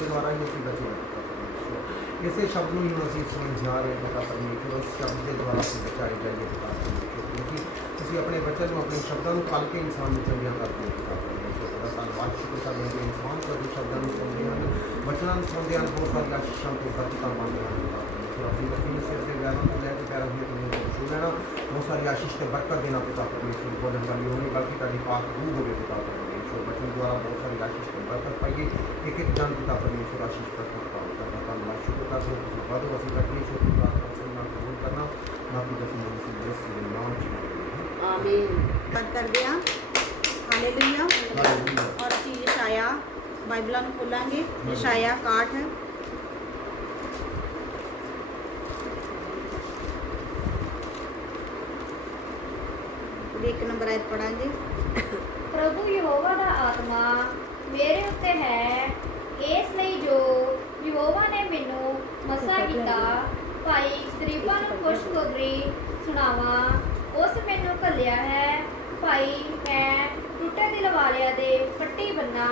ਦੇ ਦੁਆਰਾ ਹੀ ਅਸੀਂ ਬਚੇ ਹਾਂ। ਪਿਤਾ ਇਸੇ ਸ਼ਬਦ ਨੂੰ ਹੀ ਹੁਣ ਅਸੀਂ ਸੁਣਨ ਜਾ ਰਹੇ ਹਾਂ ਪਿਤਾ ਪਰਮੇਸ਼ਵਰ, ਉਸ ਸ਼ਬਦ ਦੇ ਦੁਆਰਾ ਅਸੀਂ ਬਚਾਏ ਜਾਈਏ ਪਿਤਾ ਕਿਉਂਕਿ ਤੁਸੀਂ ਆਪਣੇ ਬੱਚੇ ਨੂੰ, ਆਪਣੇ ਸ਼ਬਦਾਂ ਨੂੰ ਪਾਲ ਕੇ ਇਨਸਾਨ ਨੂੰ ਚੰਗਿਆ ਕਰਦੇ ਹੋ ਪਿਤਾ ਪਰਮੇਸ਼ਵਰ। ਦਾ ਧੰਨਵਾਦ ਸ਼ੁਕਰ ਕਰਦੇ ਹਾਂ ਕਿ ਇਨਸਾਨ ਤੁਹਾਡੇ ਸ਼ਬਦਾਂ ਨੂੰ ਸੁਣਦੇ ਹਨ ਬਚਨਾਂ ਨੂੰ ਸੁਣਦੇ ਹਨ ਬਹੁਤ ਸਾਰੀਆਂ ਆਸ਼ੀਸ਼ਾਂ ਤੋਂ ਬਰਕਤਾਂ ਮੰਗਦੇ ਹਨ ਪਿਤਾ ਪਰਮੇਸ਼ਵਰ। ਆਪਣੀ ਬੱਚੀ ਨੂੰ ਸਿਰ ਦੇ ਵੈਰਾਂ ਤੋਂ ਲੈ ਕੇ ਪੈਰਾਂ ਦੀ ਤੁਹਾਨੂੰ ਛੂ ਲੈਣਾ, ਬਹੁਤ ਸਾਰੀ ਆਸ਼ੀਸ਼ ਤੇ ਬਰਕਤ ਦੇਣਾ ਪਿਤਾ ਪਰਮੇਸ਼ਵਰ ਬੋਲਣ ਵਾਲੀ ਉਹ ਨਹੀਂ, ਬਲਕਿ ਤੁਹਾਡੀ ਪਾਕ ਰੂਹ ਹੋਵੇ ਪਿਤਾ ਪਰਮੇਸ਼ਵਰ। ਬਚਨ ਦੁਆਰਾ ਬਹੁਤ ਸਾਰੀ ਆਸ਼ੀਸ਼ ਤੇ ਬਰਕਤ ਪਾਈਏ ਇੱਕ ਇੱਕ ਜਨ ਪਿਤਾ ਪਰਮੇਸ਼ਵਰ ਆਸ਼ੀਸ਼ ਬਰਕਤ ਪਾਓ ਕਰਦਾ ਧੰਨਵਾਦ ਸ਼ੁਕਰ ਕਰਦੇ ਹਾਂ ਤੁਸੀਂ ਵਾਧੂ ਅਸੀਂ ਤਕਲੀਫ ਸ਼ੁਕਰ ਪ੍ਰਾਰਥਨਾ ਸੇ ਨਾਲ ਕਬੂਲ ਕਰਨਾ ਬਾਕੀ ਦਸਮ ਅਸੀਂ ਯਿਸੂ ਦੇ ਨਾਮ ਚ ਮੰਗਦੇ ਹਾਂ ਆਮੀਨ ਬੰਦ ਕਰਦੇ ਹਾਂ ਹਾਲੇਲੂਇਆ ਹਾਲੇਲੂਇਆ। ਔਰ ਅਸੀਂ ਯਸ਼ਾਇਆ ਬਾਈਬਲਾਂ ਨੂੰ ਖੋਲਾਂਗੇ ਯਸ਼ਾਇਆ 61 ਉਹਦੀ ਇੱਕ ਨੰਬਰ ਆਇਤ ਪੜਾਂਗੇ ਪ੍ਰਭੂ ਯਹੋਵਾ ਦਾ ਆਤਮਾ ਮੇਰੇ ਉੱਤੇ ਹੈ ਇਸ ਲਈ ਜੋ ਯਹੋਵਾ ਨੇ ਮੈਨੂੰ ਮਸਾ ਕੀਤਾ ਭਾਈ ਗਰੀਬਾਂ ਨੂੰ ਖੁਸ਼ਖਬਰੀ ਸੁਣਾਵਾਂ ਉਸ ਮੈਨੂੰ ਘੱਲਿਆ ਹੈ ਭਾਈ ਮੈਂ ਟੁੱਟੇ ਦਿਲ ਵਾਲਿਆਂ ਦੇ ਪੱਟੀ ਬੰਨਾ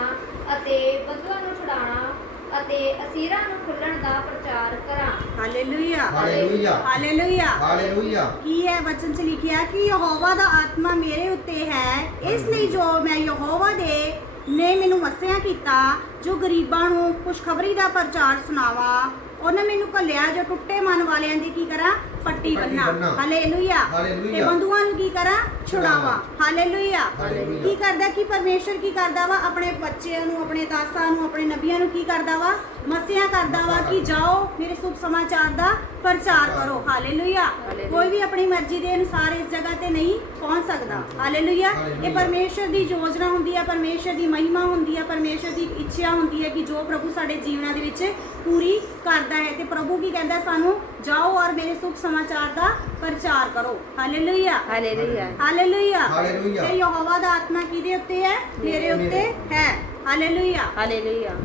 ਅਤੇ ਬਦੂਆਂ ਨੂੰ ਛੁਡਾਣਾ ਅਤੇ ਅਸੀਰਾਂ ਨੂੰ ਖੁੱਲਣ ਦਾ ਪ੍ਰਚਾਰ ਕਰਾਂ। ਹਾਲੇਲੂਇਆ। ਹਾਲੇਲੂਇਆ। ਹਾਲੇਲੂਇਆ। ਹਾਲੇਲੂਇਆ। ਕੀ ਹੈ ਵਚਨ ਚ ਲਿਖਿਆ ਕਿ ਯਹੋਵਾ ਦਾ ਆਤਮਾ ਮੇਰੇ ਉੱਤੇ ਹੈ। ਇਸ ਲਈ ਜੋ ਮੈਂ ਯਹੋਵਾ ਦੇ ਨੇ ਮੈਨੂੰ ਵਸਿਆ ਕੀਤਾ ਜੋ ਗਰੀਬਾਂ ਨੂੰ ਖੁਸ਼ਖਬਰੀ ਦਾ ਪ੍ਰਚਾਰ ਸੁਣਾਵਾ ਉਹਨੇ ਮੈਨੂੰ ਘੱਲਿਆ ਜੋ ਟੁੱਟੇ ਮਨ ਵਾਲਿਆਂ ਦੀ ਕੀ ਕਰਾਂ? ਬੰਨਾ ਬੰਨਾ। ਹਾਲੇਲੂਇਆ। ਤੇ। ਬੰਦੂਆਂ ਨੂੰ ਕੀ ਕਰਾਂ? ਛੁਡਾਵਾ। ਹਾਲੇਲੂਇਆ। ਹਾਲੇਲੂਇਆ। ਕੀ ਕਰਦਾ ਕਿ ਪਰਮੇਸ਼ਰ ਕੀ ਕਰਦਾ ਵਾ? ਆਪਣੇ ਬੱਚਿਆਂ ਨੂੰ ਆਪਣੇ ਦਾਸਾਂ ਨੂੰ ਆਪਣੇ ਨਬੀਆਂ ਨੂੰ ਕੀ ਕਰਦਾ ਵਾ? ਮਸਿਆ ਕਰਦਾ ਵਾ ਕਿ ਜਾਓ ਮੇਰੇ ਸੁਖ ਸਮਾਚਾਰ ਦਾ ਪ੍ਰਚਾਰ ਕਰੋ। ਹਾਲੇਲੂਇਆ। ਹਾਲੇਲੂਇਆ। ਕੋਈ ਵੀ ਆਪਣੀ ਮਰਜ਼ੀ ਦੇ ਅਨੁਸਾਰ ਇਸ ਜਗ੍ਹਾ ਤੇ ਨਹੀਂ ਪਹੁੰਚ ਸਕਦਾ। ਹਾਲੇਲੂਇਆ। ਇਹ ਹਾਲੇਲੂਇਆ। ਪਰਮੇਸ਼ਰ ਦੀ ਯੋਜਨਾ ਹੁੰਦੀ ਹੈ ਪਰਮੇਸ਼ਰ ਦੀ ਮਹਿਮਾ ਹੁੰਦੀ ਹੈ ਪਰਮੇਸ਼ਰ ਦੀ ਇੱਛਾ ਹੁੰਦੀ ਹੈ ਕਿ ਜੋ ਪ੍ਰਭੂ ਸਾਡੇ ਜੀਵਨਾਂ ਦੇ ਵਿੱਚ ਪੂਰੀ ਕਰਦਾ ਹੈ। ਤੇ ਪ੍ਰਭੂ ਕੀ ਕਹਿੰਦਾ ਸਾਨੂੰ? ਜਾਓ ਔਰ ਮੇਰੇ ਸੁਖ ਸਮਾਚਾਰ ਦਾ ਪ੍ਰਚਾਰ ਕਰੋ ਹਾਲੇਲੂਇਆ ਹਾਲੇਲੂਇਆ ਹਾਲੇਲੂਇਆ ਹਾਲੇਲੂਇਆ। ਤੇ ਯਹੋਵਾ ਦਾ ਆਤਮਾ ਕਿਹਦੇ ਉੱਤੇ ਹੈ ਮੇਰੇ ਉੱਤੇ ਹੈ ਹਾਲੇਲੂਇਆ ਹਾਲੇਲੂਇਆ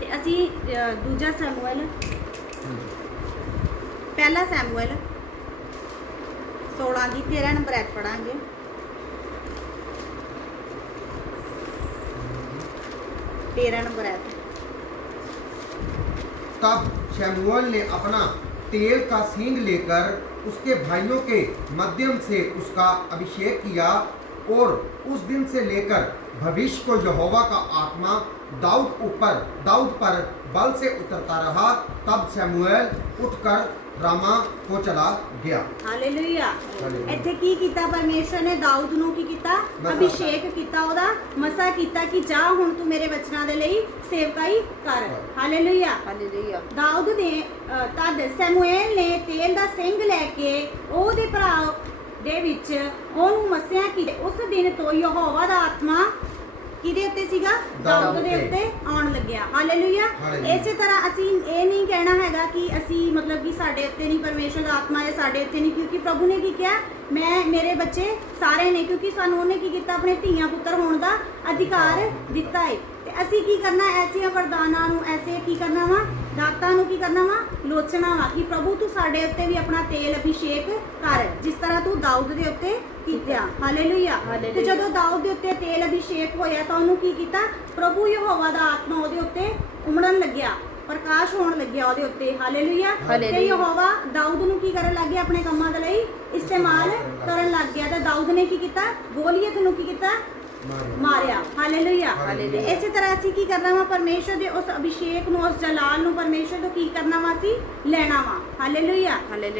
ਤੇ ਅਸੀਂ ਅ, ਦੂਜਾ ਸੈਮੂਅਲ ਪਹਿਲਾ ਸੈਮੂਅਲ 16 ਦੀ 13 ਨੰਬਰ ਐਤ ਪੜਾਂਗੇ तेरह नंबर है तब शमूएल ने अपना तेल का सींग लेकर उसके भाइयों के माध्यम से उसका अभिषेक किया और उस दिन से लेकर भविष्य को यहोवा का आत्मा दाऊद ऊपर, दाऊद पर बल से उतरता रहा। तब सैमुएल उठकर ਰਾਮਾ ਕੋ ਚਲਾ ਗਿਆ। ਹਾਲੇਲੂਇਆ। ਇੱਥੇ ਕੀ ਕੀਤਾ ਪਰਮੇਸ਼ਰ ਨੇ? ਦਾਊਦ ਨੂੰ ਕੀ ਕੀਤਾ? ਅਭਿਸ਼ੇਕ ਕੀਤਾ ਉਹਦਾ। ਮਸਾ ਕੀਤਾ ਕਿ ਜਾ ਹੁਣ ਤੂੰ ਮੇਰੇ ਵਚਨਾਂ ਦੇ ਲਈ ਸੇਵਕਾਈ ਕਰ। ਹਾਲੇਲੂਇਆ। ਦਾਊਦ ਨੇ ਤਦ ਸੈਮੂਏਲ ਨੇ ਤੇਲ ਦਾ ਸਿੰਘ ਲੈ ਕੇ ਉਹਦੇ ਭਰਾ ਦੇ ਵਿੱਚ ਉਹਨੂੰ ਮਸਿਆ ਕਿ ਉਸ ਦਿਨ ਤੋਂ ਯਹੋਵਾ ਦਾ ਆਤਮਾ ਕਿਹਦੇ ਉੱਤੇ ਸੀਗਾ? ਦਾਊਦ ਦੇ ਉੱਤੇ। ਆਉਣ ਲੱਗਿਆ। ਹਾਲੇਲੂਇਆ। ਹਾਲੇਲੂਇਆ। ਇਸੇ ਤਰ੍ਹਾਂ ਅਸੀਂ ਇਹ ਨਹੀਂ ਕਹਿਣਾ ਹੈਗਾ ਕਿ ਅਸੀਂ ਮਤਲਬ ਕਿ ਸਾਡੇ ਉੱਤੇ ਨਹੀਂ ਪਰਮੇਸ਼ਰ ਦਾ ਆਤਮਾ ਹੈ ਸਾਡੇ ਉੱਤੇ ਨਹੀਂ ਕਿਉਂਕਿ ਪ੍ਰਭੂ ਨੇ ਕੀ ਕਿਹਾ? ਮੈਂ ਮੇਰੇ ਬੱਚੇ ਸਾਰੇ ਨੇ ਕਿਉਂਕਿ ਸਾਨੂੰ ਉਹਨੇ ਕੀ ਕੀਤਾ? ਆਪਣੇ ਧੀਆਂ ਪੁੱਤਰ ਹੋਣ ਦਾ ਅਧਿਕਾਰ ਦਿੱਤਾ ਹੈ ਤੇ ਅਸੀਂ ਕੀ ਕਰਨਾ? ਐਸੀਆਂ ਵਰਦਾਨਾਂ ਨੂੰ ਐਸੇ ਕੀ ਕਰਨਾ ਵਾ? ਦਾਤਾਂ ਨੂੰ ਕੀ ਕਰਨਾ ਵਾ? ਲੋਚਣਾ ਵਾ ਕਿ ਪ੍ਰਭੂ ਤੂੰ ਸਾਡੇ ਉੱਤੇ ਵੀ ਆਪਣਾ ਤੇਲ ਅਭਿਸ਼ੇਕ ਕਰ ਜਿਸ ਤਰ੍ਹਾਂ ਤੂੰ ਦਾਊਦ ਦੇ ਉੱਤੇ ਕੀਤਾ। ਹਾਲੇਲੂਇਆ ਤੇ। ਜਦੋਂ ਦਾਊਦ ਦੇ ਉੱਤੇ ਤੇਲ ਅਭਿਸ਼ੇਕ ਹੋਇਆ ਤਾਂ ਉਹਨੂੰ ਕੀ ਕੀਤਾ? ਪ੍ਰਭੂ ਯਹੋਵਾ ਦਾ ਆਤਮਾ ਉਹਦੇ ਉੱਤੇ ਉਮੜਨ ਲੱਗਿਆ। ਪ੍ਰਕਾਸ਼ ਹੋਣ ਲੱਗਿਆ ਉਹਦੇ ਉੱਤੇ। ਹਾਲੇਲੂਇਆ। ਤੇ। ਯਹੋਵਾ ਦਾਊਦ ਨੂੰ ਕੀ ਕਰਨ ਲੱਗ ਗਿਆ ਆਪਣੇ ਕੰਮਾਂ ਦੇ ਲਈ? ਇਸਤੇਮਾਲ ਕਰਨ ਲੱਗ ਗਿਆ। ਤੇ ਦਾਊਦ ਨੇ ਕੀ ਕੀਤਾ? ਗੋਲੀਅਤ ਨੂੰ ਕੀ ਕੀਤਾ? ਮਾਰਿਆ। ਹਾਲੇਲੂਇਆ। ਇਸੇ ਤਰ੍ਹਾਂ ਅਸੀਂ ਕੀ ਕਰਨਾ ਵਾ? ਪਰਮੇਸ਼ਰ ਦੇ ਉਸ ਅਭਿਸ਼ੇਕ ਨੂੰ ਉਸ ਜਲਾਲ ਨੂੰ ਪਰਮੇਸ਼ਰ ਤੋਂ ਕੀ ਕਰਨਾ ਵਾ ਅਸੀਂ? ਲੈਣਾ ਵਾ। ਹਾਲੇਲੂਇਆ।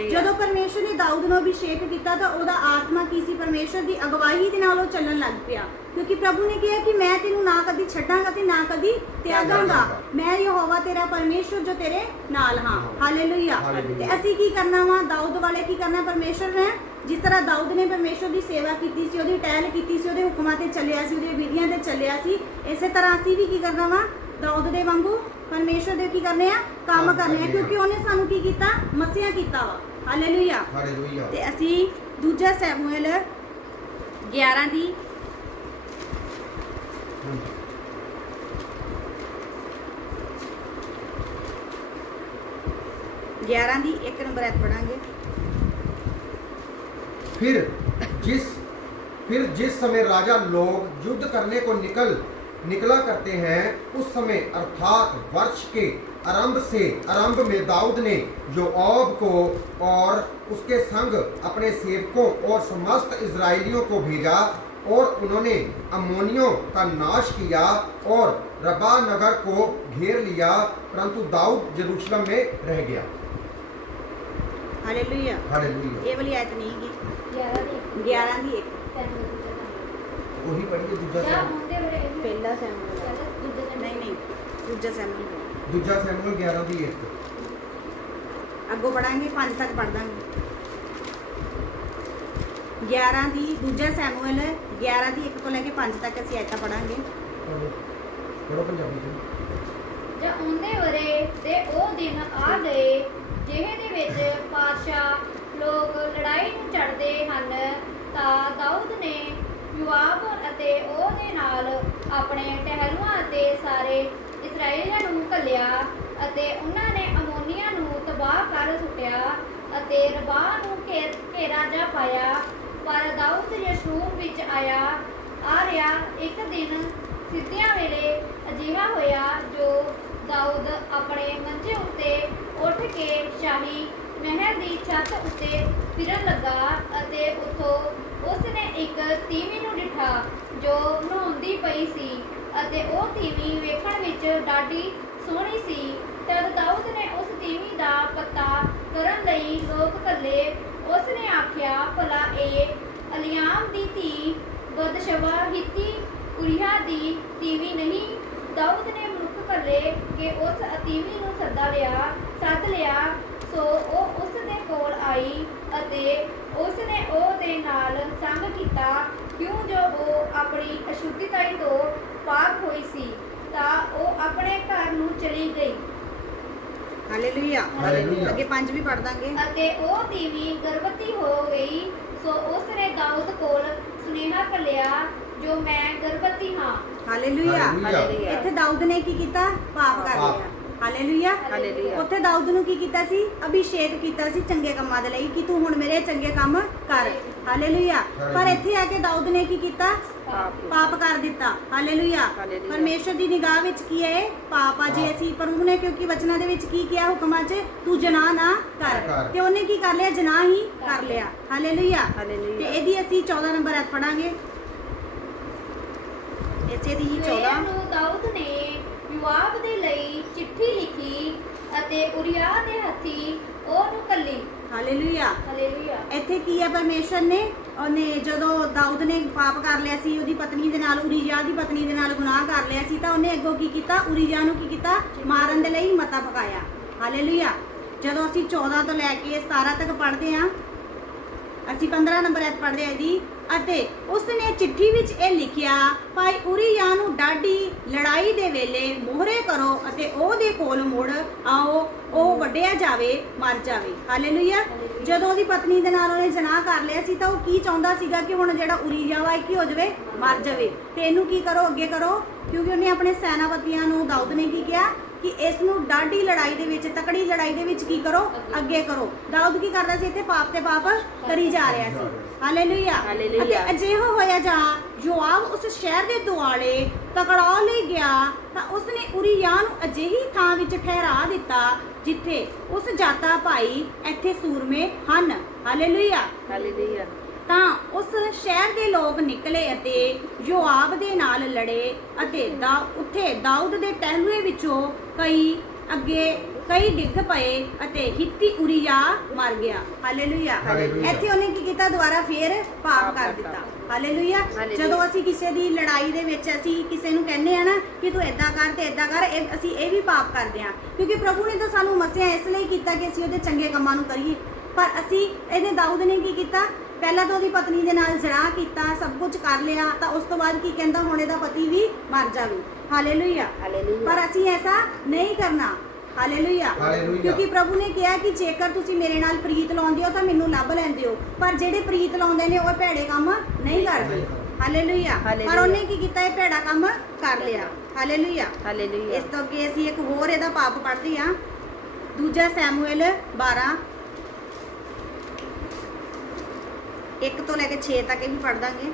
ਜਦੋਂ ਪਰਮੇਸ਼ਰ ਨੇ ਦਾਊਦ ਨੂੰ ਅਭਿਸ਼ੇਕ ਕੀਤਾ ਤਾਂ ਉਹਦਾ ਆਤਮਾ ਕੀ ਸੀ? ਪਰਮੇਸ਼ਰ ਦੀ ਅਗਵਾਈ ਦੇ ਨਾਲ ਉਹ ਚੱਲਣ ਲੱਗ ਪਿਆ। ਕਿਉਂਕਿ ਪ੍ਰਭੂ ਨੇ ਕਿਹਾ ਕਿ ਮੈਂ ਤੈਨੂੰ ਨਾ ਕਦੀ ਛੱਡਾਂਗਾ ਤੇ ਨਾ ਕਦੀ ਤਿਆਗਾਂਗਾ। ਮੈਂ ਯਹੋਵਾ ਤੇਰਾ ਪਰਮੇਸ਼ਰ ਜੋ ਤੇਰੇ ਨਾਲ ਹਾਂ। ਹਾਲੇਲੂਇਆ। ਤੇ ਅਸੀਂ ਕੀ ਕਰਨਾ ਵਾ? ਦਾਊਦ ਵਾਲੇ ਕੀ ਕਰਨਾ? ਪਰਮੇਸ਼ਰ ਨੇ। ਜਿਸ ਤਰ੍ਹਾਂ ਦਾਊਦ ਨੇ ਪਰਮੇਸ਼ਰ ਦੀ ਸੇਵਾ ਕੀਤੀ ਸੀ ਉਹਦੀ ਟਹਿਲ ਕੀਤੀ ਸੀ ਉਹਦੇ ਹੁਕਮਾਂ ਤੇ ਚੱਲਿਆ ਸੀ ਉਹਦੇ ਵਿਧੀਆਂ ਤੇ ਚੱਲਿਆ ਸੀ ਇਸੇ ਤਰ੍ਹਾਂ ਅਸੀਂ ਵੀ ਕੀ ਕਰਨਾ ਵਾ? ਦਾਊਦ ਦੇ ਵਾਂਗੂ ਪਰਮੇਸ਼ਰ ਦੇ ਕੀ ਕਰਨੇ ਆ? ਕੰਮ ਕਰਨੇ ਆ। ਕਿਉਂਕਿ ਉਹਨੇ ਸਾਨੂੰ ਕੀ ਕੀਤਾ? ਮਸੀਹਾ ਕੀਤਾ ਵਾ। ਹਾਲੇਲੂਇਆ। ਹਾਲੇਲੂਇਆ। ਤੇ ਅਸੀਂ ਦੂਜਾ ਸੈਮੂਅਲ 11 ਦੀ ਗਿਆਰਾਂ ਦੀ ਇੱਕ ਨੰਬਰ ਐਤ ਪੜਾਂਗੇ फिर जिस फिर जिस समय राजा लोग युद्ध करने को निकल निकला करते हैं उस समय अर्थात वर्ष के आरंभ से आरंभ में दाऊद ने योआब को और उसके संग अपने सेवकों और समस्त इज़राइलियों को भेजा और उन्होंने अमोनियों का नाश किया और रबा नगर को घेर लिया परंतु दाऊद यरूशलेम में रह गया ਹਾਲੇਲੂਇਆ हालेलुया ਇਹ ਵਾਲੀ ਆਇਤ ਨਹੀਂ ਗੀ 11 ਦੀ 11 ਦੀ ਇੱਕ ਸੈਮੂਅਲ ਦੂਜਾ ਸੈਮੂਅਲ। वही पढ़िए दूजा ਜਾਂ सैमुअल ਹੁੰਦੇ ਬਰੇ ਪਹਿਲਾ ਸੈਮੂਅਲ ਪਹਿਲਾ ਦੂਜਾ ਸੈਮੂਅਲ। ਨਹੀਂ ਨਹੀਂ ਦੂਜਾ ਸੈਮੂਅਲ दूजा सैमुअल 11 ਦੀ 1 ਅੱਗੋਂ ਪੜਾਂਗੇ 5 ਤੱਕ ਪੜ ਦਾਂਗੇ 11 ਦੀ ਦੂਜਾ ਸੈਮੂਅਲ 11 ਦੀ 1 ਤੋਂ ਲੈ ਕੇ 5 ਤੱਕ ਅਸੀਂ ਆਇਤਾਂ ਪੜਾਂਗੇ ਪੜੋ ਪੜੋ ਪੰਜਾਬੀ ਚ ਜਾਂ ਉਹਦੇ ਵਰੇ ਤੇ ਉਹ ਦਿਨ ਆ ਗਏ ਜਿਹੇ ਦੇ ਵਿੱਚ ਪਾਤਸ਼ਾਹ ਲੋਕ ਲੜਾਈ ਨੂੰ ਚੜਦੇ ਹਨ ਤਾਂ ਦਾਊਦ ਨੇ ਯੁਆਬ ਅਤੇ ਉਹਦੇ ਨਾਲ ਆਪਣੇ ਟਹਿਲੂਆਂ ਅਤੇ ਸਾਰੇ ਇਸਰਾਏਲੀਆਂ ਨੂੰ ਘੱਲਿਆ ਅਤੇ ਉਹਨਾਂ ਨੇ ਅਮੋਨੀਆਂ ਨੂੰ ਤਬਾਹ ਕਰ ਸੁੱਟਿਆ ਅਤੇ ਰਬਾਹ ਨੂੰ ਘੇਰ ਘੇਰਾ ਜਾ ਪਾਇਆ। ਪਰ ਦਾਊਦ ਯਸ਼ੂਰ ਵਿੱਚ ਆਇਆ, ਆ ਰਿਹਾ ਇੱਕ ਦਿਨ ਸਿੱਧਿਆਂ ਵੇਲੇ ਅਜਿਹਾ ਹੋਇਆ ਜੋ ਦਾਊਦ ਆਪਣੇ ਮੰਜੇ ਉੱਤੇ ਉੱਠ ਕੇ ਸ਼ਾਹੀ ਮਹਿਲ ਦੀ ਛੱਤ ਉੱਤੇ ਫਿਰਨ ਲੱਗਾ ਅਤੇ ਉੱਥੋਂ ਉਸ ਨੇ ਇੱਕ ਤੀਵੀ ਨੂੰ ਡਿਠਾ ਜੋ ਨਹਾਉਂਦੀ ਪਈ ਸੀ ਅਤੇ ਉਹ ਤੀਵੀ ਵੇਖਣ ਵਿੱਚ ਡਾਢੀ ਸੋਹਣੀ ਸੀ। ਤਦ ਦਾਊਦ ਨੇ ਉਸ ਤੀਵੀ ਦਾ ਪਤਾ ਕਰਨ ਲਈ ਲੋਕ ਘੱਲੇ ਉਸ ਨੇ ਆਖਿਆ, ਭਲਾ ਇਹ ਅਲਿਆਮ ਦੀ ਧੀ ਬਦਸ਼ਵਾ ਹਿੱਤੀ ਉਰੀਹਾ ਦੀ ਤੀਵੀ ਨਹੀਂ। ਦਾਊਦ ਨੇ ਮਨੁੱਖ ਘੱਲੇ ਕਿ ਉਸ ਅਤੀਵੀ ਨੂੰ ਸੱਦਾ ਲਿਆ, ਸੱਦ ਲਿਆ। ਸੋ ਉਹ ਉਸ ਦੇ ਕੋਲ ਆਈ ਅਤੇ ਉਸ ਨੇ ਉਹ ਦੇ ਨਾਲ ਸੰਗ ਕੀਤਾ। ਕਿਉਂ ਜੋ ਉਹ ਆਪਣੀ ਅਸ਼ੁੱਧਿਤਾਈ ਤੋਂ ਪਾਕ ਹੋਈ ਸੀ, ਤਾਂ ਉਹ ਆਪਣੇ ਘਰ ਨੂੰ ਚਲੀ ਗਈ। Hallelujah hallelujah. ਅੱਗੇ 5 ਵੀ ਪੜ ਦਾਂਗੇ। ਅਤੇ ਉਹ ਤੀਵੀ ਗਰਭਵਤੀ ਹੋ ਗਈ ਸੋ ਉਸ ਨੇ ਦਾਊਦ ਕੋਲ ਸੁਨੇਹਾ ਘੱਲਿਆ ਜੋ ਮੈਂ ਗਰਭਵਤੀ ਹਾਂ। Hallelujah hallelujah. ਇੱਥੇ ਦਾਊਦ ਨੇ ਕੀ ਕੀਤਾ? ਪਾਪ ਕਰ ਪਾਪ। ਲਿਆ। Hallelujah hallelujah. ਉੱਥੇ ਦਾਊਦ ਨੂੰ ਕੀ ਕੀਤਾ ਸੀ? ਅਭਿਸ਼ੇਕ ਕੀਤਾ ਸੀ ਚੰਗੇ ਕੰਮਾਂ ਦੇ ਲਈ ਕਿ ਤੂੰ ਹੁਣ ਮੇਰੇ ਚੰਗੇ ਕੰਮ ਕਰ। ਹਾਲੇਲੂਇਆ ਪਰ। ਇੱਥੇ ਆ ਕੇ ਦਾਊਦ ਨੇ ਕੀ ਕੀਤਾ? ਪਾਪ। ਕਰ ਦਿੱਤਾ। ਹਾਲੇਲੂਇਆ। ਪਰਮੇਸ਼ਰ ਦੀ ਨਿਗਾਹ ਵਿੱਚ ਕੀ ਹੈ? ਇਹ? ਪਾਪ ਆ ਜੇ। ਅਸੀਂ। ਪ੍ਰਭੂ ਨੇ ਕਿਉਂਕਿ ਵਚਨਾਂ ਦੇ ਵਿੱਚ ਕੀ ਕਿਹਾ ਹੁਕਮਾਂ 'ਚ? ਤੂੰ ਜਨਾਹ ਨਾ ਕਰ। ਤੇ ਉਹਨੇ ਕੀ ਕਰ ਲਿਆ? ਜਨਾਹ ਹੀ ਕਰ ਲਿਆ। ਹਾਲੇਲੂਇਆ। ਤੇ ਇਹਦੀ ਅਸੀਂ 14 ਨੰਬਰ ਐਤ ਪੜਾਂਗੇ ਇਸੇ ਦੀ ਹੀ 14 ਸਵੇਰ ਨੂੰ ਦਾਊਦ ਨੇ ਯੁਆਬ ਦੇ ਲਈ ਚਿੱਠੀ ਲਿਖੀ ਅਤੇ ਉਰੀਆ ਦੇ ਹੱਥੀ ਉਹਨੂੰ ਕੱਲੀ। ਹਾਲੇਲੂਇਆ ਹਾਲੇਲੂਇਆ ਇੱਥੇ ਕੀ ਹੈ ਪਰਮੇਸ਼ਰ ਨੇ? ਉਹਨੇ ਜਦੋਂ ਦਾਊਦ ਨੇ ਪਾਪ ਕਰ ਲਿਆ ਸੀ ਉਹਦੀ ਪਤਨੀ ਦੇ ਨਾਲ ਉਰੀਜਾ ਦੀ ਪਤਨੀ ਦੇ ਨਾਲ ਗੁਨਾਹ ਕਰ ਲਿਆ ਸੀ ਤਾਂ ਉਹਨੇ ਅੱਗੋਂ ਕੀ ਕੀਤਾ? ਉਰੀਜਾ ਨੂੰ ਕੀ ਕੀਤਾ? ਮਾਰਨ ਦੇ ਲਈ ਮਤਾ ਪਕਾਇਆ। ਹਾਲੇਲੂਇਆ ਜਦੋਂ ਅਸੀਂ 14 ਤੋਂ ਲੈ ਕੇ 17 ਤੱਕ ਪੜ੍ਹਦੇ ਹਾਂ ਅਸੀਂ 15 ਨੰਬਰ ਐਤ ਪੜ੍ਹਦੇ ਹਾਂ ਇਹਦੀ ਅਤੇ ਉਸ ਨੇ ਚਿੱਠੀ ਵਿੱਚ ਇਹ ਲਿਖਿਆ ਭਾਈ ਉਰੀਆ ਨੂੰ ਡਾਢੀ ਲੜਾਈ ਦੇ ਵੇਲੇ ਮੋਹਰੇ ਕਰੋ ਅਤੇ ਉਹਦੇ ਕੋਲ ਮੁੜ ਆਓ ਉਹ ਵੱਢਿਆ ਜਾਵੇ ਮਰ ਜਾਵੇ। ਹਾਲੇਲੂਇਆ ਜਦੋਂ ਉਹਦੀ ਪਤਨੀ ਦੇ ਨਾਲ ਉਹਨੇ ਜਨਾਹ ਕਰ ਲਿਆ ਸੀ ਤਾਂ ਉਹ ਕੀ ਚਾਹੁੰਦਾ ਸੀਗਾ ਕਿ ਹੁਣ ਜਿਹੜਾ ਉਰੀਆ ਵਾ ਕੀ ਹੋ ਜਾਵੇ? ਮਰ ਜਾਵੇ। ਤੇ ਇਹਨੂੰ ਕੀ ਕਰੋ? ਅੱਗੇ ਕਰੋ। ਕਿਉਂਕਿ ਉਹਨੇ ਆਪਣੇ ਸੈਨਾਪਤੀਆਂ ਨੂੰ ਦਾਊਦ ਨੇ ਕੀ ਕਿਹਾ? ਕਿ ਇਸ ਨੂੰ ਡਾਢੀ ਲੜਾਈ ਦੇ ਵਿੱਚ ਤਕੜੀ ਲੜਾਈ ਦੇ ਵਿੱਚ ਕੀ ਕਰੋ? ਅੱਗੇ ਕਰੋ। ਦਾਊਦ ਕੀ ਕਰਦਾ ਸੀ? ਇੱਥੇ ਪਾਪ ਤੇ ਪਾਪ ਕਰੀ ਜਾ ਰਿਹਾ ਸੀ। Hallelujah hallelujah. ਅਤੇ ਅਜਿਹਾ ਹੋਇਆ ਜਾ ਜੋਆਬ ਉਸ ਸ਼ਹਿਰ ਦੇ ਦੁਆਲੇ ਤਕੜਾ ਲਈ ਗਿਆ ਤਾਂ ਉਸਨੇ ਉਰੀਆ ਨੂੰ ਅਜਿਹੀ ਥਾਂ ਵਿੱਚ ਠਹਿਰਾ ਦਿੱਤਾ ਜਿੱਥੇ ਉਸ ਜਾਤਾ ਭਾਈ ਇੱਥੇ ਸੂਰਮੇ ਹਨ। ਹਾਲੇਲੂਇਆ ਹਾਲੇਲੂਇਆ ਤਾਂ ਉਸ ਸ਼ਹਿਰ ਦੇ ਲੋਕ ਨਿਕਲੇ ਅਤੇ ਯੋਆਬ ਦੇ ਨਾਲ ਲੜੇ ਅਤੇ ਦਾ ਉੱਥੇ ਦਾਊਦ ਦੇ ਟਹਿਲੂਏ ਵਿੱਚੋਂ ਕਈ ਅੱਗੇ ਕਈ ਡਿੱਗ ਪਏ ਅਤੇ ਹਿੱਤੀ ਉਰੀਆ ਮਰ ਗਿਆ। ਹਾਲੇਲੂਇਆ। ਹਾਲੇਲੂਇਆ। ਇੱਥੇ ਉਹਨੇ ਕੀ ਕੀਤਾ? ਦੁਬਾਰਾ ਫੇਰ ਪਾਪ ਕਰ। ਦਿੱਤਾ। ਹਾਲੇਲੂਇਆ। ਹਾਲੇਲੂਇਆ। ਜਦੋਂ ਅਸੀਂ ਕਿਸੇ ਦੀ ਲੜਾਈ ਦੇ ਵਿੱਚ ਅਸੀਂ ਕਿਸੇ ਨੂੰ ਕਹਿੰਦੇ ਆ ਨਾ ਕਿ ਤੂੰ ਏਦਾਂ ਕਰ ਤੇ ਏਦਾਂ ਕਰ ਇਹ- ਅਸੀਂ ਇਹ ਵੀ ਪਾਪ ਕਰਦੇ ਆ। ਕਿਉਂਕਿ ਪ੍ਰਭੂ ਨੇ ਤਾਂ ਸਾਨੂੰ ਮਸਿਆ ਇਸ ਲਈ ਕੀਤਾ ਕਿ ਅਸੀਂ ਉਹਦੇ ਚੰਗੇ ਕੰਮਾਂ ਨੂੰ ਕਰੀਏ। ਪਰ ਅਸੀਂ ਇਹਨੇ ਦਾਊਦ ਨੇ ਕੀ ਕੀਤਾ? ਪਹਿਲਾਂ ਤਾਂ ਉਹਦੀ ਪਤਨੀ ਦੇ ਨਾਲ ਜ਼ਰਾ ਕੀਤਾ ਸਭ ਕੁਝ ਕਰ ਲਿਆ ਤਾਂ ਉਸ ਤੋਂ ਬਾਅਦ ਕੀ ਕਹਿੰਦਾ? ਹੁਣ ਇਹਦਾ ਪਤੀ ਵੀ ਮਰ ਜਾਵੇ। ਹਾਲੇਲੂਇਆ। ਹਾਲੇਲੂਇਆ। ਪਰ ਅਸੀਂ ਐਸਾ ਨਹੀਂ ਕਰਨਾ। Hallelujah hallelujah. ਕਿਉਂਕਿ ਪ੍ਰਭੂ ਨੇ ਕਿਹਾ ਕਿ ਜੇਕਰ ਤੁਸੀਂ ਮੇਰੇ ਨਾਲ ਪ੍ਰੀਤ ਲਾਉਂਦੇ ਹੋ ਤਾਂ ਮੈਨੂੰ ਲੱਭ ਲੈਂਦੇ ਹੋ। ਪਰ ਜਿਹੜੇ ਪ੍ਰੀਤ ਲਾਉਂਦੇ ਨੇ ਉਹ ਭੈੜੇ ਕੰਮ ਨਹੀਂ ਕਰਦੇ। ਹਾਲੇਲੂਇਆ ਪਰ ਹਾਲੇਲੂਇਆ। ਉਹਨੇ ਕੀ ਕੀਤਾ? ਇਹ ਭੈੜਾ ਕੰਮ ਕਰ ਲਿਆ। ਹਾਲੇਲੂਇਆ ਹਾਲੇਲੂਇਆ ਇਸ ਤੋਂ ਅੱਗੇ ਅਸੀਂ ਇੱਕ ਹੋਰ ਇਹਦਾ ਪਾਪ ਪੜ੍ਹਦੇ ਹਾਂ। ਦੂਜਾ ਸੈਮੂਅਲ 12 1 ਤੋਂ ਲੈ ਕੇ 6 ਤੱਕ ਇਹ ਵੀ ਪੜ੍ਹ ਦਾਂਗੇ।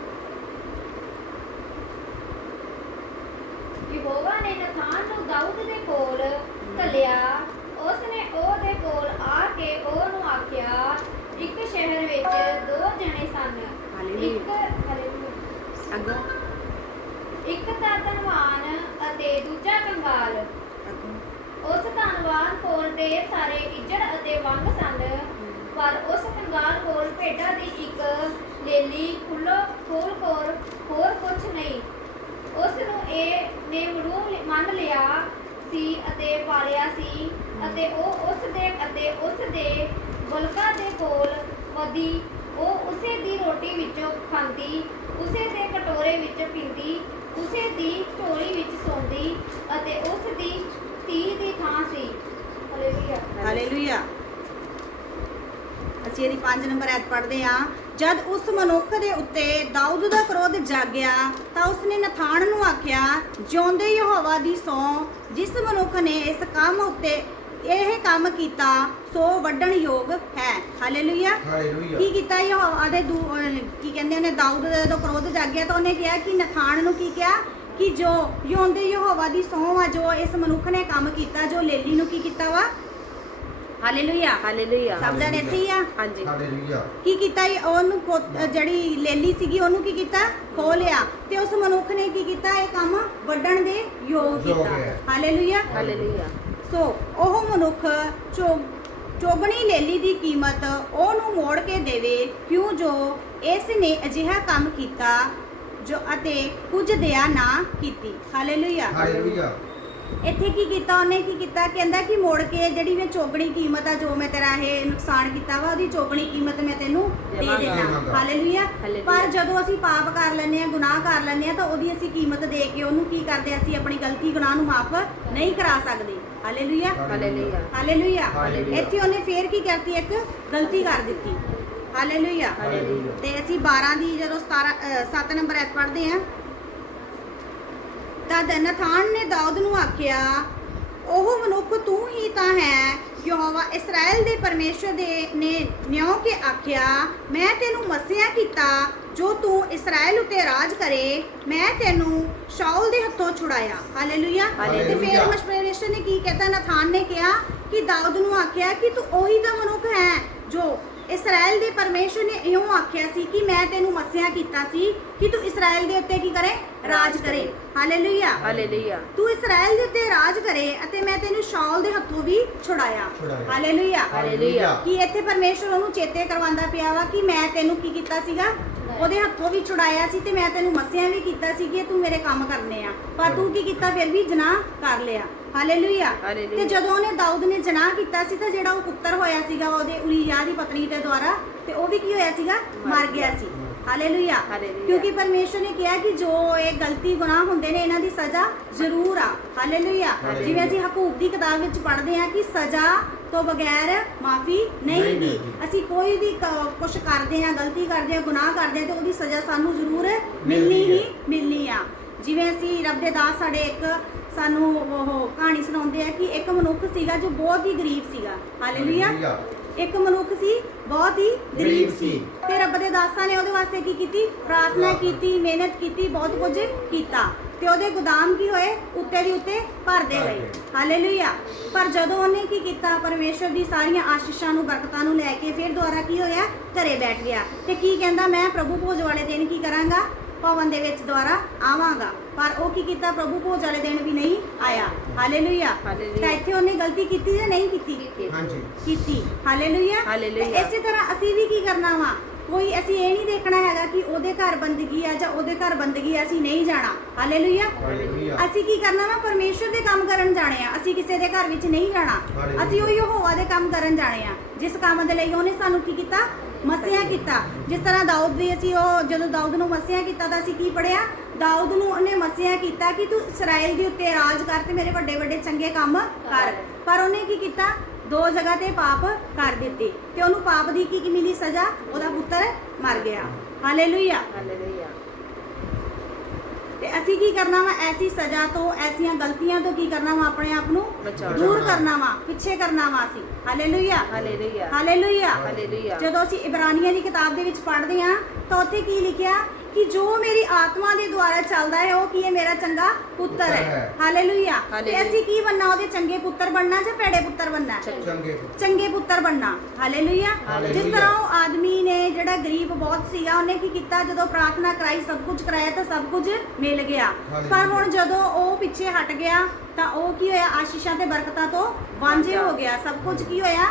ਯਹੋਵਾ ਨੇ ਨਥਾਨ ਨੂੰ ਦਾਊਦ ਦੇ ਕੋਲ ਘੱਲਿਆ। ਉਸ ਨੇ ਉਹਦੇ ਕੋਲ ਆ ਕੇ ਉਹਨੂੰ ਆਖਿਆ ਇੱਕ ਸ਼ਹਿਰ ਵਿੱਚ ਦੋ ਜਣੇ ਸਨ। ਇੱਕ ਹਾਲੇਲੂਇਆ। ਅੱਗੋਂ? ਇੱਕ ਤਾਂ ਧਨਵਾਨ ਅਤੇ ਦੂਜਾ ਕੰਗਾਲ। ਉਸ ਧਨਵਾਨ ਕੋਲ ਢੇਰ ਸਾਰੇ ਇੱਜੜ ਅਤੇ ਵੰਗ ਸਨ। ਪਰ ਉਸ ਕੰਗਾਲ ਕੋਲ ਭੇਡਾਂ ਦੀ ਇੱਕ ਲੇਲੀ ਖੁੱਲੋ ਖੋਲ ਕੋਰ ਹੋਰ ਕੁਝ ਨਹੀਂ। ਉਸ ਨੂੰ ਇਹ ਨੇ ਮਰੂ ਮੰਨ ਲਿਆ ਸੀ ਅਤੇ ਪਾਲਿਆ ਸੀ ਅਤੇ ਉਹ ਉਸ ਦੇ ਅਤੇ ਉਸ ਦੇ ਬਲਕਾ ਦੇ ਕੋਲ ਵਧੀ। ਉਹ ਉਸੇ ਦੀ ਰੋਟੀ ਵਿੱਚੋਂ ਖਾਂਦੀ ਉਸੇ ਦੇ ਕਟੋਰੇ ਵਿੱਚ ਪੀਂਦੀ ਉਸੇ ਦੀ ਝੋਲੀ ਵਿੱਚ ਸੌਂਦੀ ਅਤੇ ਉਸ ਦੀ ਧੀ ਦੀ ਥਾਂ ਸੀ। ਹਾਲੇਲੂਇਆ ਹਾਲੇਲੂਇਆ ਅਸੀਂ ਇਹਦੀ 5 ਨੰਬਰ ਐਤ ਪੜ੍ਹਦੇ ਆ ਜਦ ਉਸ ਮਨੁੱਖ ਦੇ ਉੱਤੇ ਦਾਊਦ ਦਾ ਕ੍ਰੋਧ ਜਾਗਿਆ ਤਾਂ ਉਸਨੇ ਨਥਾਨ ਨੂੰ ਆਖਿਆ ਜਿਉਂਦੇ ਯਹੋਵਾ ਦੀ ਸੌ ਜਿਸ ਮਨੁੱਖ ਨੇ ਇਸ ਕੰਮ ਉੱਤੇ ਇਹ ਕੰਮ ਕੀਤਾ ਸੋ ਵੱਡਣ ਯੋਗ ਹੈ। ਹਾਲੇਲੂਇਆ ਹਾਲੇਲੂਇਆ ਕੀ ਕੀਤਾ ਯਹੋਵਾ ਦੇ ਦੂ- ਅਹ ਕੀ ਕਹਿੰਦੇ ਉਹਨੇ ਦਾਊਦ ਦਾ ਜਦੋਂ ਕ੍ਰੋਧ ਜਾਗਿਆ ਤਾਂ ਉਹਨੇ ਕਿਹਾ ਕਿ ਨਥਾਨ ਨੂੰ ਕੀ ਕਿਹਾ? ਕਿ ਜੋ ਜਿਉਂਦੇ ਯਹੋਵਾ ਦੀ ਸਹੁੰ ਆ ਜੋ ਇਸ ਮਨੁੱਖ ਨੇ ਕੰਮ ਕੀਤਾ ਜੋ ਲੇਲੀ ਨੂੰ ਕੀ ਕੀਤਾ ਵਾ? ਹਾਲੇਲੂਇਆ ਹਾਲੇਲੂਇਆ ਸਭ ਜਣ ਇੱਥੇ ਹੀ ਆ? ਹਾਂਜੀ। ਹਾਲੇਲੂਇਆ ਕੀ ਕੀਤਾ ਇਹ? ਉਹਨੂੰ ਕੋ- ਜਿਹੜੀ ਲੇਲੀ ਸੀਗੀ ਉਹਨੂੰ ਕੀ ਕੀਤਾ? ਖੋਹ ਲਿਆ। ਤੇ ਉਸ ਮਨੁੱਖ ਨੇ ਕੀ ਕੀਤਾ? ਇਹ ਕੰਮ ਵੱਢਣ ਦੇ ਯੋਗ ਯੋਗ ਕੀਤਾ। ਹੈ। ਹਾਲੇਲੂਇਆ ਹਾਲੇਲੂਇਆ ਸੋ ਉਹ ਮਨੁੱਖ ਚੋ ਚੋਗਣੀ ਲੇਲੀ ਦੀ ਕੀਮਤ ਉਹਨੂੰ ਮੋੜ ਕੇ ਦੇਵੇ ਕਿਉਂ ਜੋ ਇਸ ਨੇ ਅਜਿਹਾ ਕੰਮ ਕੀਤਾ ਜੋ ਅਤੇ ਕੁਝ ਦਿਆ ਨਾ ਕੀਤੀ। ਹਾਲੇਲੂਇਆ ਹਾਲੇਲੂਇਆ ਇੱਥੇ ਕੀ ਕੀਤਾ ਉਹਨੇ ਕੀ ਕੀਤਾ ਕਹਿੰਦਾ ਕਿ ਮੋੜ ਕੇ ਜਿਹੜੀ ਮੈਂ ਚੋਗਣੀ ਕੀਮਤ ਆ ਜੋ ਮੈਂ ਤੇਰਾ ਇਹ ਨੁਕਸਾਨ ਕੀਤਾ ਵਾ ਉਹਦੀ ਚੋਗਣੀ ਕੀਮਤ ਮੈਂ ਤੈਨੂੰ ਦੇ। ਦੇਣਾ। ਹਾਲੇਲੂਇਆ। ਪਰ ਜਦੋਂ ਅਸੀਂ ਪਾਪ ਕਰ ਲੈਂਦੇ ਆ ਗੁਨਾਹ ਕਰ ਲੈਂਦੇ ਆ ਤਾਂ ਉਹਦੀ ਅਸੀਂ ਕੀਮਤ ਦੇ ਕੇ ਉਹਨੂੰ ਕੀ ਕਰਦੇ ਆ? ਅਸੀਂ ਆਪਣੀ ਗਲਤੀ ਗੁਨਾਹ ਨੂੰ ਮਾਫ ਨਹੀਂ ਕਰਾ ਸਕਦੇ ਹਾਲੇਲੂਇਆ ਹਾਲੇਲੂਇਆ ਹਾਲੇਲੂਇਆ। ਇੱਥੇ ਉਹਨੇ ਫੇਰ ਕੀ ਕਰਤੀ ਇੱਕ ਗਲਤੀ ਕਰ ਦਿੱਤੀ ਹਾਲੇਲੂਇਆ ਹਾਲੇਲੂਇਆ ਤੇ ਅਸੀਂ 12 ਦੀ ਜਦੋਂ 17 7 ਨੰਬਰ ਐਤ ਪੜ੍ਹਦੇ ਆ ਤਦ ਨਥਾਨ ਨੇ ਦਾਊਦ ਨੂੰ ਆਖਿਆ ਉਹ ਮਨੁੱਖ ਤੂੰ ਹੀ ਤਾਂ ਹੈ। ਯਹੋਵਾ ਇਸਰਾਇਲ ਦੇ ਪਰਮੇਸ਼ਰ ਦੇ ਨੇ ਨਿਉ ਕੇ ਆਖਿਆ ਮੈਂ ਤੈਨੂੰ ਮਸਿਆ ਕੀਤਾ ਜੋ ਤੂੰ ਇਸਰਾਇਲ ਉਤੇ ਰਾਜ ਕਰੇ ਮੈਂ ਤੈਨੂੰ ਸ਼ਾਉਲ ਦੇ ਹੱਥੋਂ ਛੁਡਾਇਆ। ਹਾਲੇਲੂਇਆ ਤੇ। ਫਿਰ ਮਸ਼ਪਰੇਸ਼ਨ ਨੇ ਕੀ ਕਹਿਤਾ ਨਥਾਨ ਨੇ ਕਿਹਾ ਕਿ ਦਾਊਦ ਨੂੰ ਆਖਿਆ ਕਿ ਤੂੰ ਉਹੀ ਤਾਂ ਮਨੁੱਖ ਹੈ ਜੋ ਇਸਰਾਇਲ ਦੇ ਪਰਮੇਸ਼ਰ ਨੇ ਇਉਂ ਆਖਿਆ ਸੀ ਕਿ ਮੈਂ ਤੈਨੂੰ ਮਸਿਆ ਕੀਤਾ ਸੀ ਕਿ ਤੂੰ ਇਸਰਾਇਲ ਦੇ ਉੱਤੇ ਕੀ ਕਰੇ? ਰਾਜ ਕਰੇ। ਹਾਲੇਲੂਇਆ ਹਾਲੇਲੂਇਆ ਤੂੰ ਇਸਰਾਇਲ ਦੇ ਉੱਤੇ ਰਾਜ ਕਰੇ ਅਤੇ ਮੈਂ ਤੈਨੂੰ ਸ਼ਾਉਲ ਦੇ ਹੱਥੋਂ ਵੀ ਛੁਡਾਇਆ। ਛੁਡਾਇਆ। Hallelujah hallelujah. ਕਿ ਇੱਥੇ ਪਰਮੇਸ਼ਰ ਉਹਨੂੰ ਚੇਤੇ ਕਰਵਾਉਂਦਾ ਪਿਆ ਵਾ ਕਿ ਮੈਂ ਤੈਨੂੰ ਕੀ ਕੀਤਾ ਸੀਗਾ? ਉਹਦੇ ਹੱਥੋਂ ਵੀ ਛੁਡਾਇਆ ਸੀ ਤੇ ਮੈਂ ਤੈਨੂੰ ਮਸਿਆ ਵੀ ਕੀਤਾ ਸੀ ਕਿ ਤੂੰ ਮੇਰੇ ਕੰਮ ਕਰਨੇ ਆ। ਪਰ ਤੂੰ ਕੀ ਕੀਤਾ? ਫਿਰ ਵੀ ਜਨਾਹ ਕਰ ਲਿਆ। ਹਾਲੇਲੂਇਆ। ਤੇ ਜਦੋਂ ਉਹਨੇ ਦਾਊਦ ਨੇ ਜਨਾਹ ਕੀਤਾ ਸੀ ਤਾਂ ਜਿਹੜਾ ਉਹ ਪੁੱਤਰ ਹੋਇਆ ਸੀਗਾ ਉਹਦੇ ਉਰੀਆ ਦੀ ਪਤਨੀ ਦੇ ਦੁਆਰਾ ਤੇ ਉਹ ਵੀ ਕੀ ਹੋਇਆ ਸੀਗਾ ਮਰ ਗਿਆ ਸੀ ਹਾਲੇਲੂਇਆ। ਕਿਉਂਕਿ ਪਰਮੇਸ਼ਰ ਨੇ ਕਿਹਾ ਕਿ ਜੋ ਇਹ ਗਲਤੀ ਗੁਨਾਹ ਹੁੰਦੇ ਨੇ ਇਹਨਾਂ ਦੀ ਸਜ਼ਾ ਜ਼ਰੂਰ ਆ ਹਾਲੇਲੂਇਆ। ਜਿਵੇਂ ਅਸੀਂ ਹਕੂਕ ਦੀ ਕਿਤਾਬ ਵਿੱਚ ਪੜ੍ਹਦੇ ਹਾਂ ਕਿ ਸਜ਼ਾ ਤੋਂ ਬਗੈਰ ਮਾਫੀ ਨਹੀਂ ਮਿਲਦੀ। ਅਸੀਂ ਕੋਈ ਵੀ ਕੁਝ ਕਰਦੇ ਹਾਂ ਗਲਤੀ ਕਰਦੇ ਹਾਂ ਗੁਨਾਹ ਕਰਦੇ ਹਾਂ ਤੇ ਉਹਦੀ ਸਜ਼ਾ ਸਾਨੂੰ ਜ਼ਰੂਰ ਮਿਲਣੀ ਹੈ। ਮਿਲਣੀ ਆ ਜਿਵੇਂ ਅਸੀਂ ਰੱਬ ਦੇ ਦਾਸ ਸਾਡੇ ਇੱਕ ਸਾਨੂੰ ਉਹ ਕਹਾਣੀ ਸੁਣਾਉਂਦੇ ਆ ਕਿ ਇੱਕ ਮਨੁੱਖ ਸੀਗਾ ਜੋ ਬਹੁਤ ਹੀ ਗਰੀਬ ਸੀਗਾ। ਹਾਲੇਲੂਇਆ। ਇੱਕ ਮਨੁੱਖ ਸੀ ਬਹੁਤ ਹੀ ਗਰੀਬ ਸੀ। ਤੇ ਰੱਬ ਦੇ ਦਾਸਾਂ ਨੇ ਉਹਦੇ ਵਾਸਤੇ ਕੀ ਕੀਤੀ? ਪ੍ਰਾਰਥਨਾ ਕੀਤੀ ਮਿਹਨਤ ਕੀਤੀ ਬਹੁਤ ਕੁਝ ਕੀਤਾ। ਤੇ ਉਹਦੇ ਗੋਦਾਮ ਕੀ ਹੋਏ? ਉੱਤੇ ਦੀ ਉੱਤੇ ਭਰਦੇ ਭਰ ਗਏ ਗਏ। ਹਾਲੇਲੂਇਆ। ਪਰ ਜਦੋਂ ਉਹਨੇ ਕੀ ਕੀਤਾ? ਪਰਮੇਸ਼ਰ ਦੀ ਸਾਰੀਆਂ ਆਸ਼ੀਸ਼ਾਂ ਨੂੰ ਬਰਕਤਾਂ ਨੂੰ ਲੈ ਕੇ ਫਿਰ ਦੁਆਰਾ ਕੀ ਹੋਇਆ? ਘਰੇ ਬੈਠ ਗਿਆ। ਤੇ ਕੀ ਕਹਿੰਦਾ? ਮੈਂ ਪ੍ਰਭੂ ਭੋਜ ਵਾਲੇ ਦਿਨ ਕੀ ਕਰਾਂਗਾ? ਭਵਨ ਦੇ ਵਿੱਚ ਦੁਆਰਾ ਆਵਾਂਗਾ। ਪਰ ਉਹ ਕੀ ਕੀਤਾ? ਪ੍ਰਭੂ ਭੋਜ ਵਾਲੇ ਦਿਨ ਵੀ ਨਹੀਂ ਆਇਆ। ਹਾਲੇਲੂਇਆ। ਤਾਂ ਇੱਥੇ ਉਹਨੇ ਗਲਤੀ ਕੀਤੀ ਜਾਂ ਨਹੀਂ ਕੀਤੀ? ਹਾਂਜੀ। ਕੀਤੀ। Hallelujah hallelujah. ਤੇ ਇਸੇ ਤਰ੍ਹਾਂ ਅਸੀਂ ਵੀ ਕੀ ਕਰਨਾ ਵਾ? ਕੋਈ ਅਸੀਂ ਇਹ ਨਹੀਂ ਦੇਖਣਾ ਹੈਗਾ ਕਿ ਉਹਦੇ ਘਰ ਬੰਦਗੀ ਆ ਜਾਂ ਉਹਦੇ ਘਰ ਬੰਦਗੀ ਆ ਅਸੀਂ ਨਹੀਂ ਜਾਣਾ। ਹਾਲੇਲੂਇਆ ਹਾਲੇਲੂਇਆ ਅਸੀਂ ਕੀ ਕਰਨਾ ਵਾ? ਪਰਮੇਸ਼ਰ ਦੇ ਕੰਮ ਕਰਨ ਜਾਣੇ ਆ। ਅਸੀਂ ਕਿਸੇ ਦੇ ਘਰ ਵਿੱਚ ਨਹੀਂ ਜਾਣਾ। ਅਸੀਂ ਉਹੀ ਹੋਵਾ ਦੇ ਕੰਮ ਕਰਨ ਜਾਣੇ ਆ। ਜਿਸ ਕੰਮ ਦੇ ਲਈ ਉਹਨੇ ਸਾਨੂੰ ਕੀ ਕੀਤਾ? ਮਸਿਆ ਕੀਤਾ। ਜਿਸ ਤਰ੍ਹਾਂ ਦਾਊਦ ਦੀ ਅਸੀਂ ਉਹ ਜਦੋਂ ਦਾਊਦ ਨੂੰ ਮਸਿਆ ਕੀਤਾ ਤਾਂ ਅਸੀਂ ਕੀ ਪੜਿਆ ਦਾਊਦ ਨੂੰ ਉਹਨੇ ਮਸਿਆ ਕੀਤਾ ਕਿ ਤੂੰ ਇਸਰਾਇਲ ਦੇ ਉੱਤੇ ਰਾਜ ਕਰ ਤੇ ਮੇਰੇ ਵੱਡੇ ਵੱਡੇ ਚੰਗੇ ਕੰਮ ਕਰ। ਪਰ ਉਹਨੇ ਕੀ ਕੀਤਾ? ਦੋ ਜਗ੍ਹਾ ਤੇ ਪਾਪ ਕਰ ਦਿੱਤੇ। ਤੇ ਉਹਨੂੰ ਪਾਪ ਦੀ ਕੀ ਕੀ ਮਿਲੀ ਸਜ਼ਾ? ਉਹਦਾ ਪੁੱਤਰ ਮਰ ਗਿਆ। ਹਾਲੇਲੂਇਆ ਹਾਲੇਲੂਇਆ ਤੇ ਅਸੀਂ ਕੀ ਕਰਨਾ ਵਾ? ਐਸੀ ਸਜ਼ਾ ਤੋਂ ਐਸੀਆਂ ਗਲਤੀਆਂ ਤੋਂ ਕੀ ਕਰਨਾ ਵਾ ਆਪਣੇ ਆਪ ਨੂੰ? ਬਚਾਉਣਾ। ਦੂਰ ਕਰਨਾ ਵਾ ਪਿੱਛੇ ਕਰਨਾ ਵਾ ਅਸੀਂ। ਹਾਲੇਲੂਇਆ। ਹਾਲੇਲੂਇਆ। ਹਾਲੇਲੂਇਆ। ਹਾਲੇਲੂਇਆ। ਜਦੋਂ ਅਸੀਂ ਇਬਰਾਨੀਆਂ ਦੀ ਕਿਤਾਬ ਦੇ ਵਿੱਚ ਪੜ੍ਹਦੇ ਹਾਂ ਤਾਂ ਉੱਥੇ ਕੀ ਲਿਖਿਆ? ਕਿ ਜੋ ਮੇਰੀ ਆਤਮਾ ਦੇ ਦੁਆਰਾ ਚੱਲਦਾ ਹੈ ਉਹ ਕੀ ਹੈ? ਮੇਰਾ ਚੰਗਾ ਪੁੱਤਰ ਹੈ। ਹਾਲੇਲੂਇਆ ਤੇ। ਅਸੀਂ ਕੀ ਬਣਨਾ? ਉਹਦੇ ਚੰਗੇ ਪੁੱਤਰ ਬਣਨਾ ਜਾਂ ਭੈੜੇ ਪੁੱਤਰ ਬਣਨਾ? ਚੰਗੇ ਚੰਗੇ ਪੁੱਤਰ। ਬਣਨਾ। ਹਾਲੇਲੂਇਆ। ਜਿਸ ਤਰ੍ਹਾਂ ਉਹ ਆਦਮੀ ਨੇ ਜਿਹੜਾ ਗਰੀਬ ਬਹੁਤ ਸੀਗਾ ਉਹਨੇ ਕੀ ਕੀਤਾ? ਜਦੋਂ ਪ੍ਰਾਰਥਨਾ ਕਰਾਈ ਸਭ ਕੁਝ ਕਰਾਇਆ ਤਾਂ ਸਭ ਕੁਝ ਮਿਲ ਗਿਆ। ਪਰ। ਹੁਣ ਜਦੋਂ ਉਹ ਪਿੱਛੇ ਹਟ ਗਿਆ ਤਾਂ ਉਹ ਕੀ ਹੋਇਆ? ਆਸ਼ੀਸ਼ਾਂ ਤੇ ਬਰਕਤਾਂ ਤੋਂ ਵਾਂਝੇ ਹੋ ਗਿਆ। ਸਭ ਕੁਝ ਕੀ ਹੋਇਆ?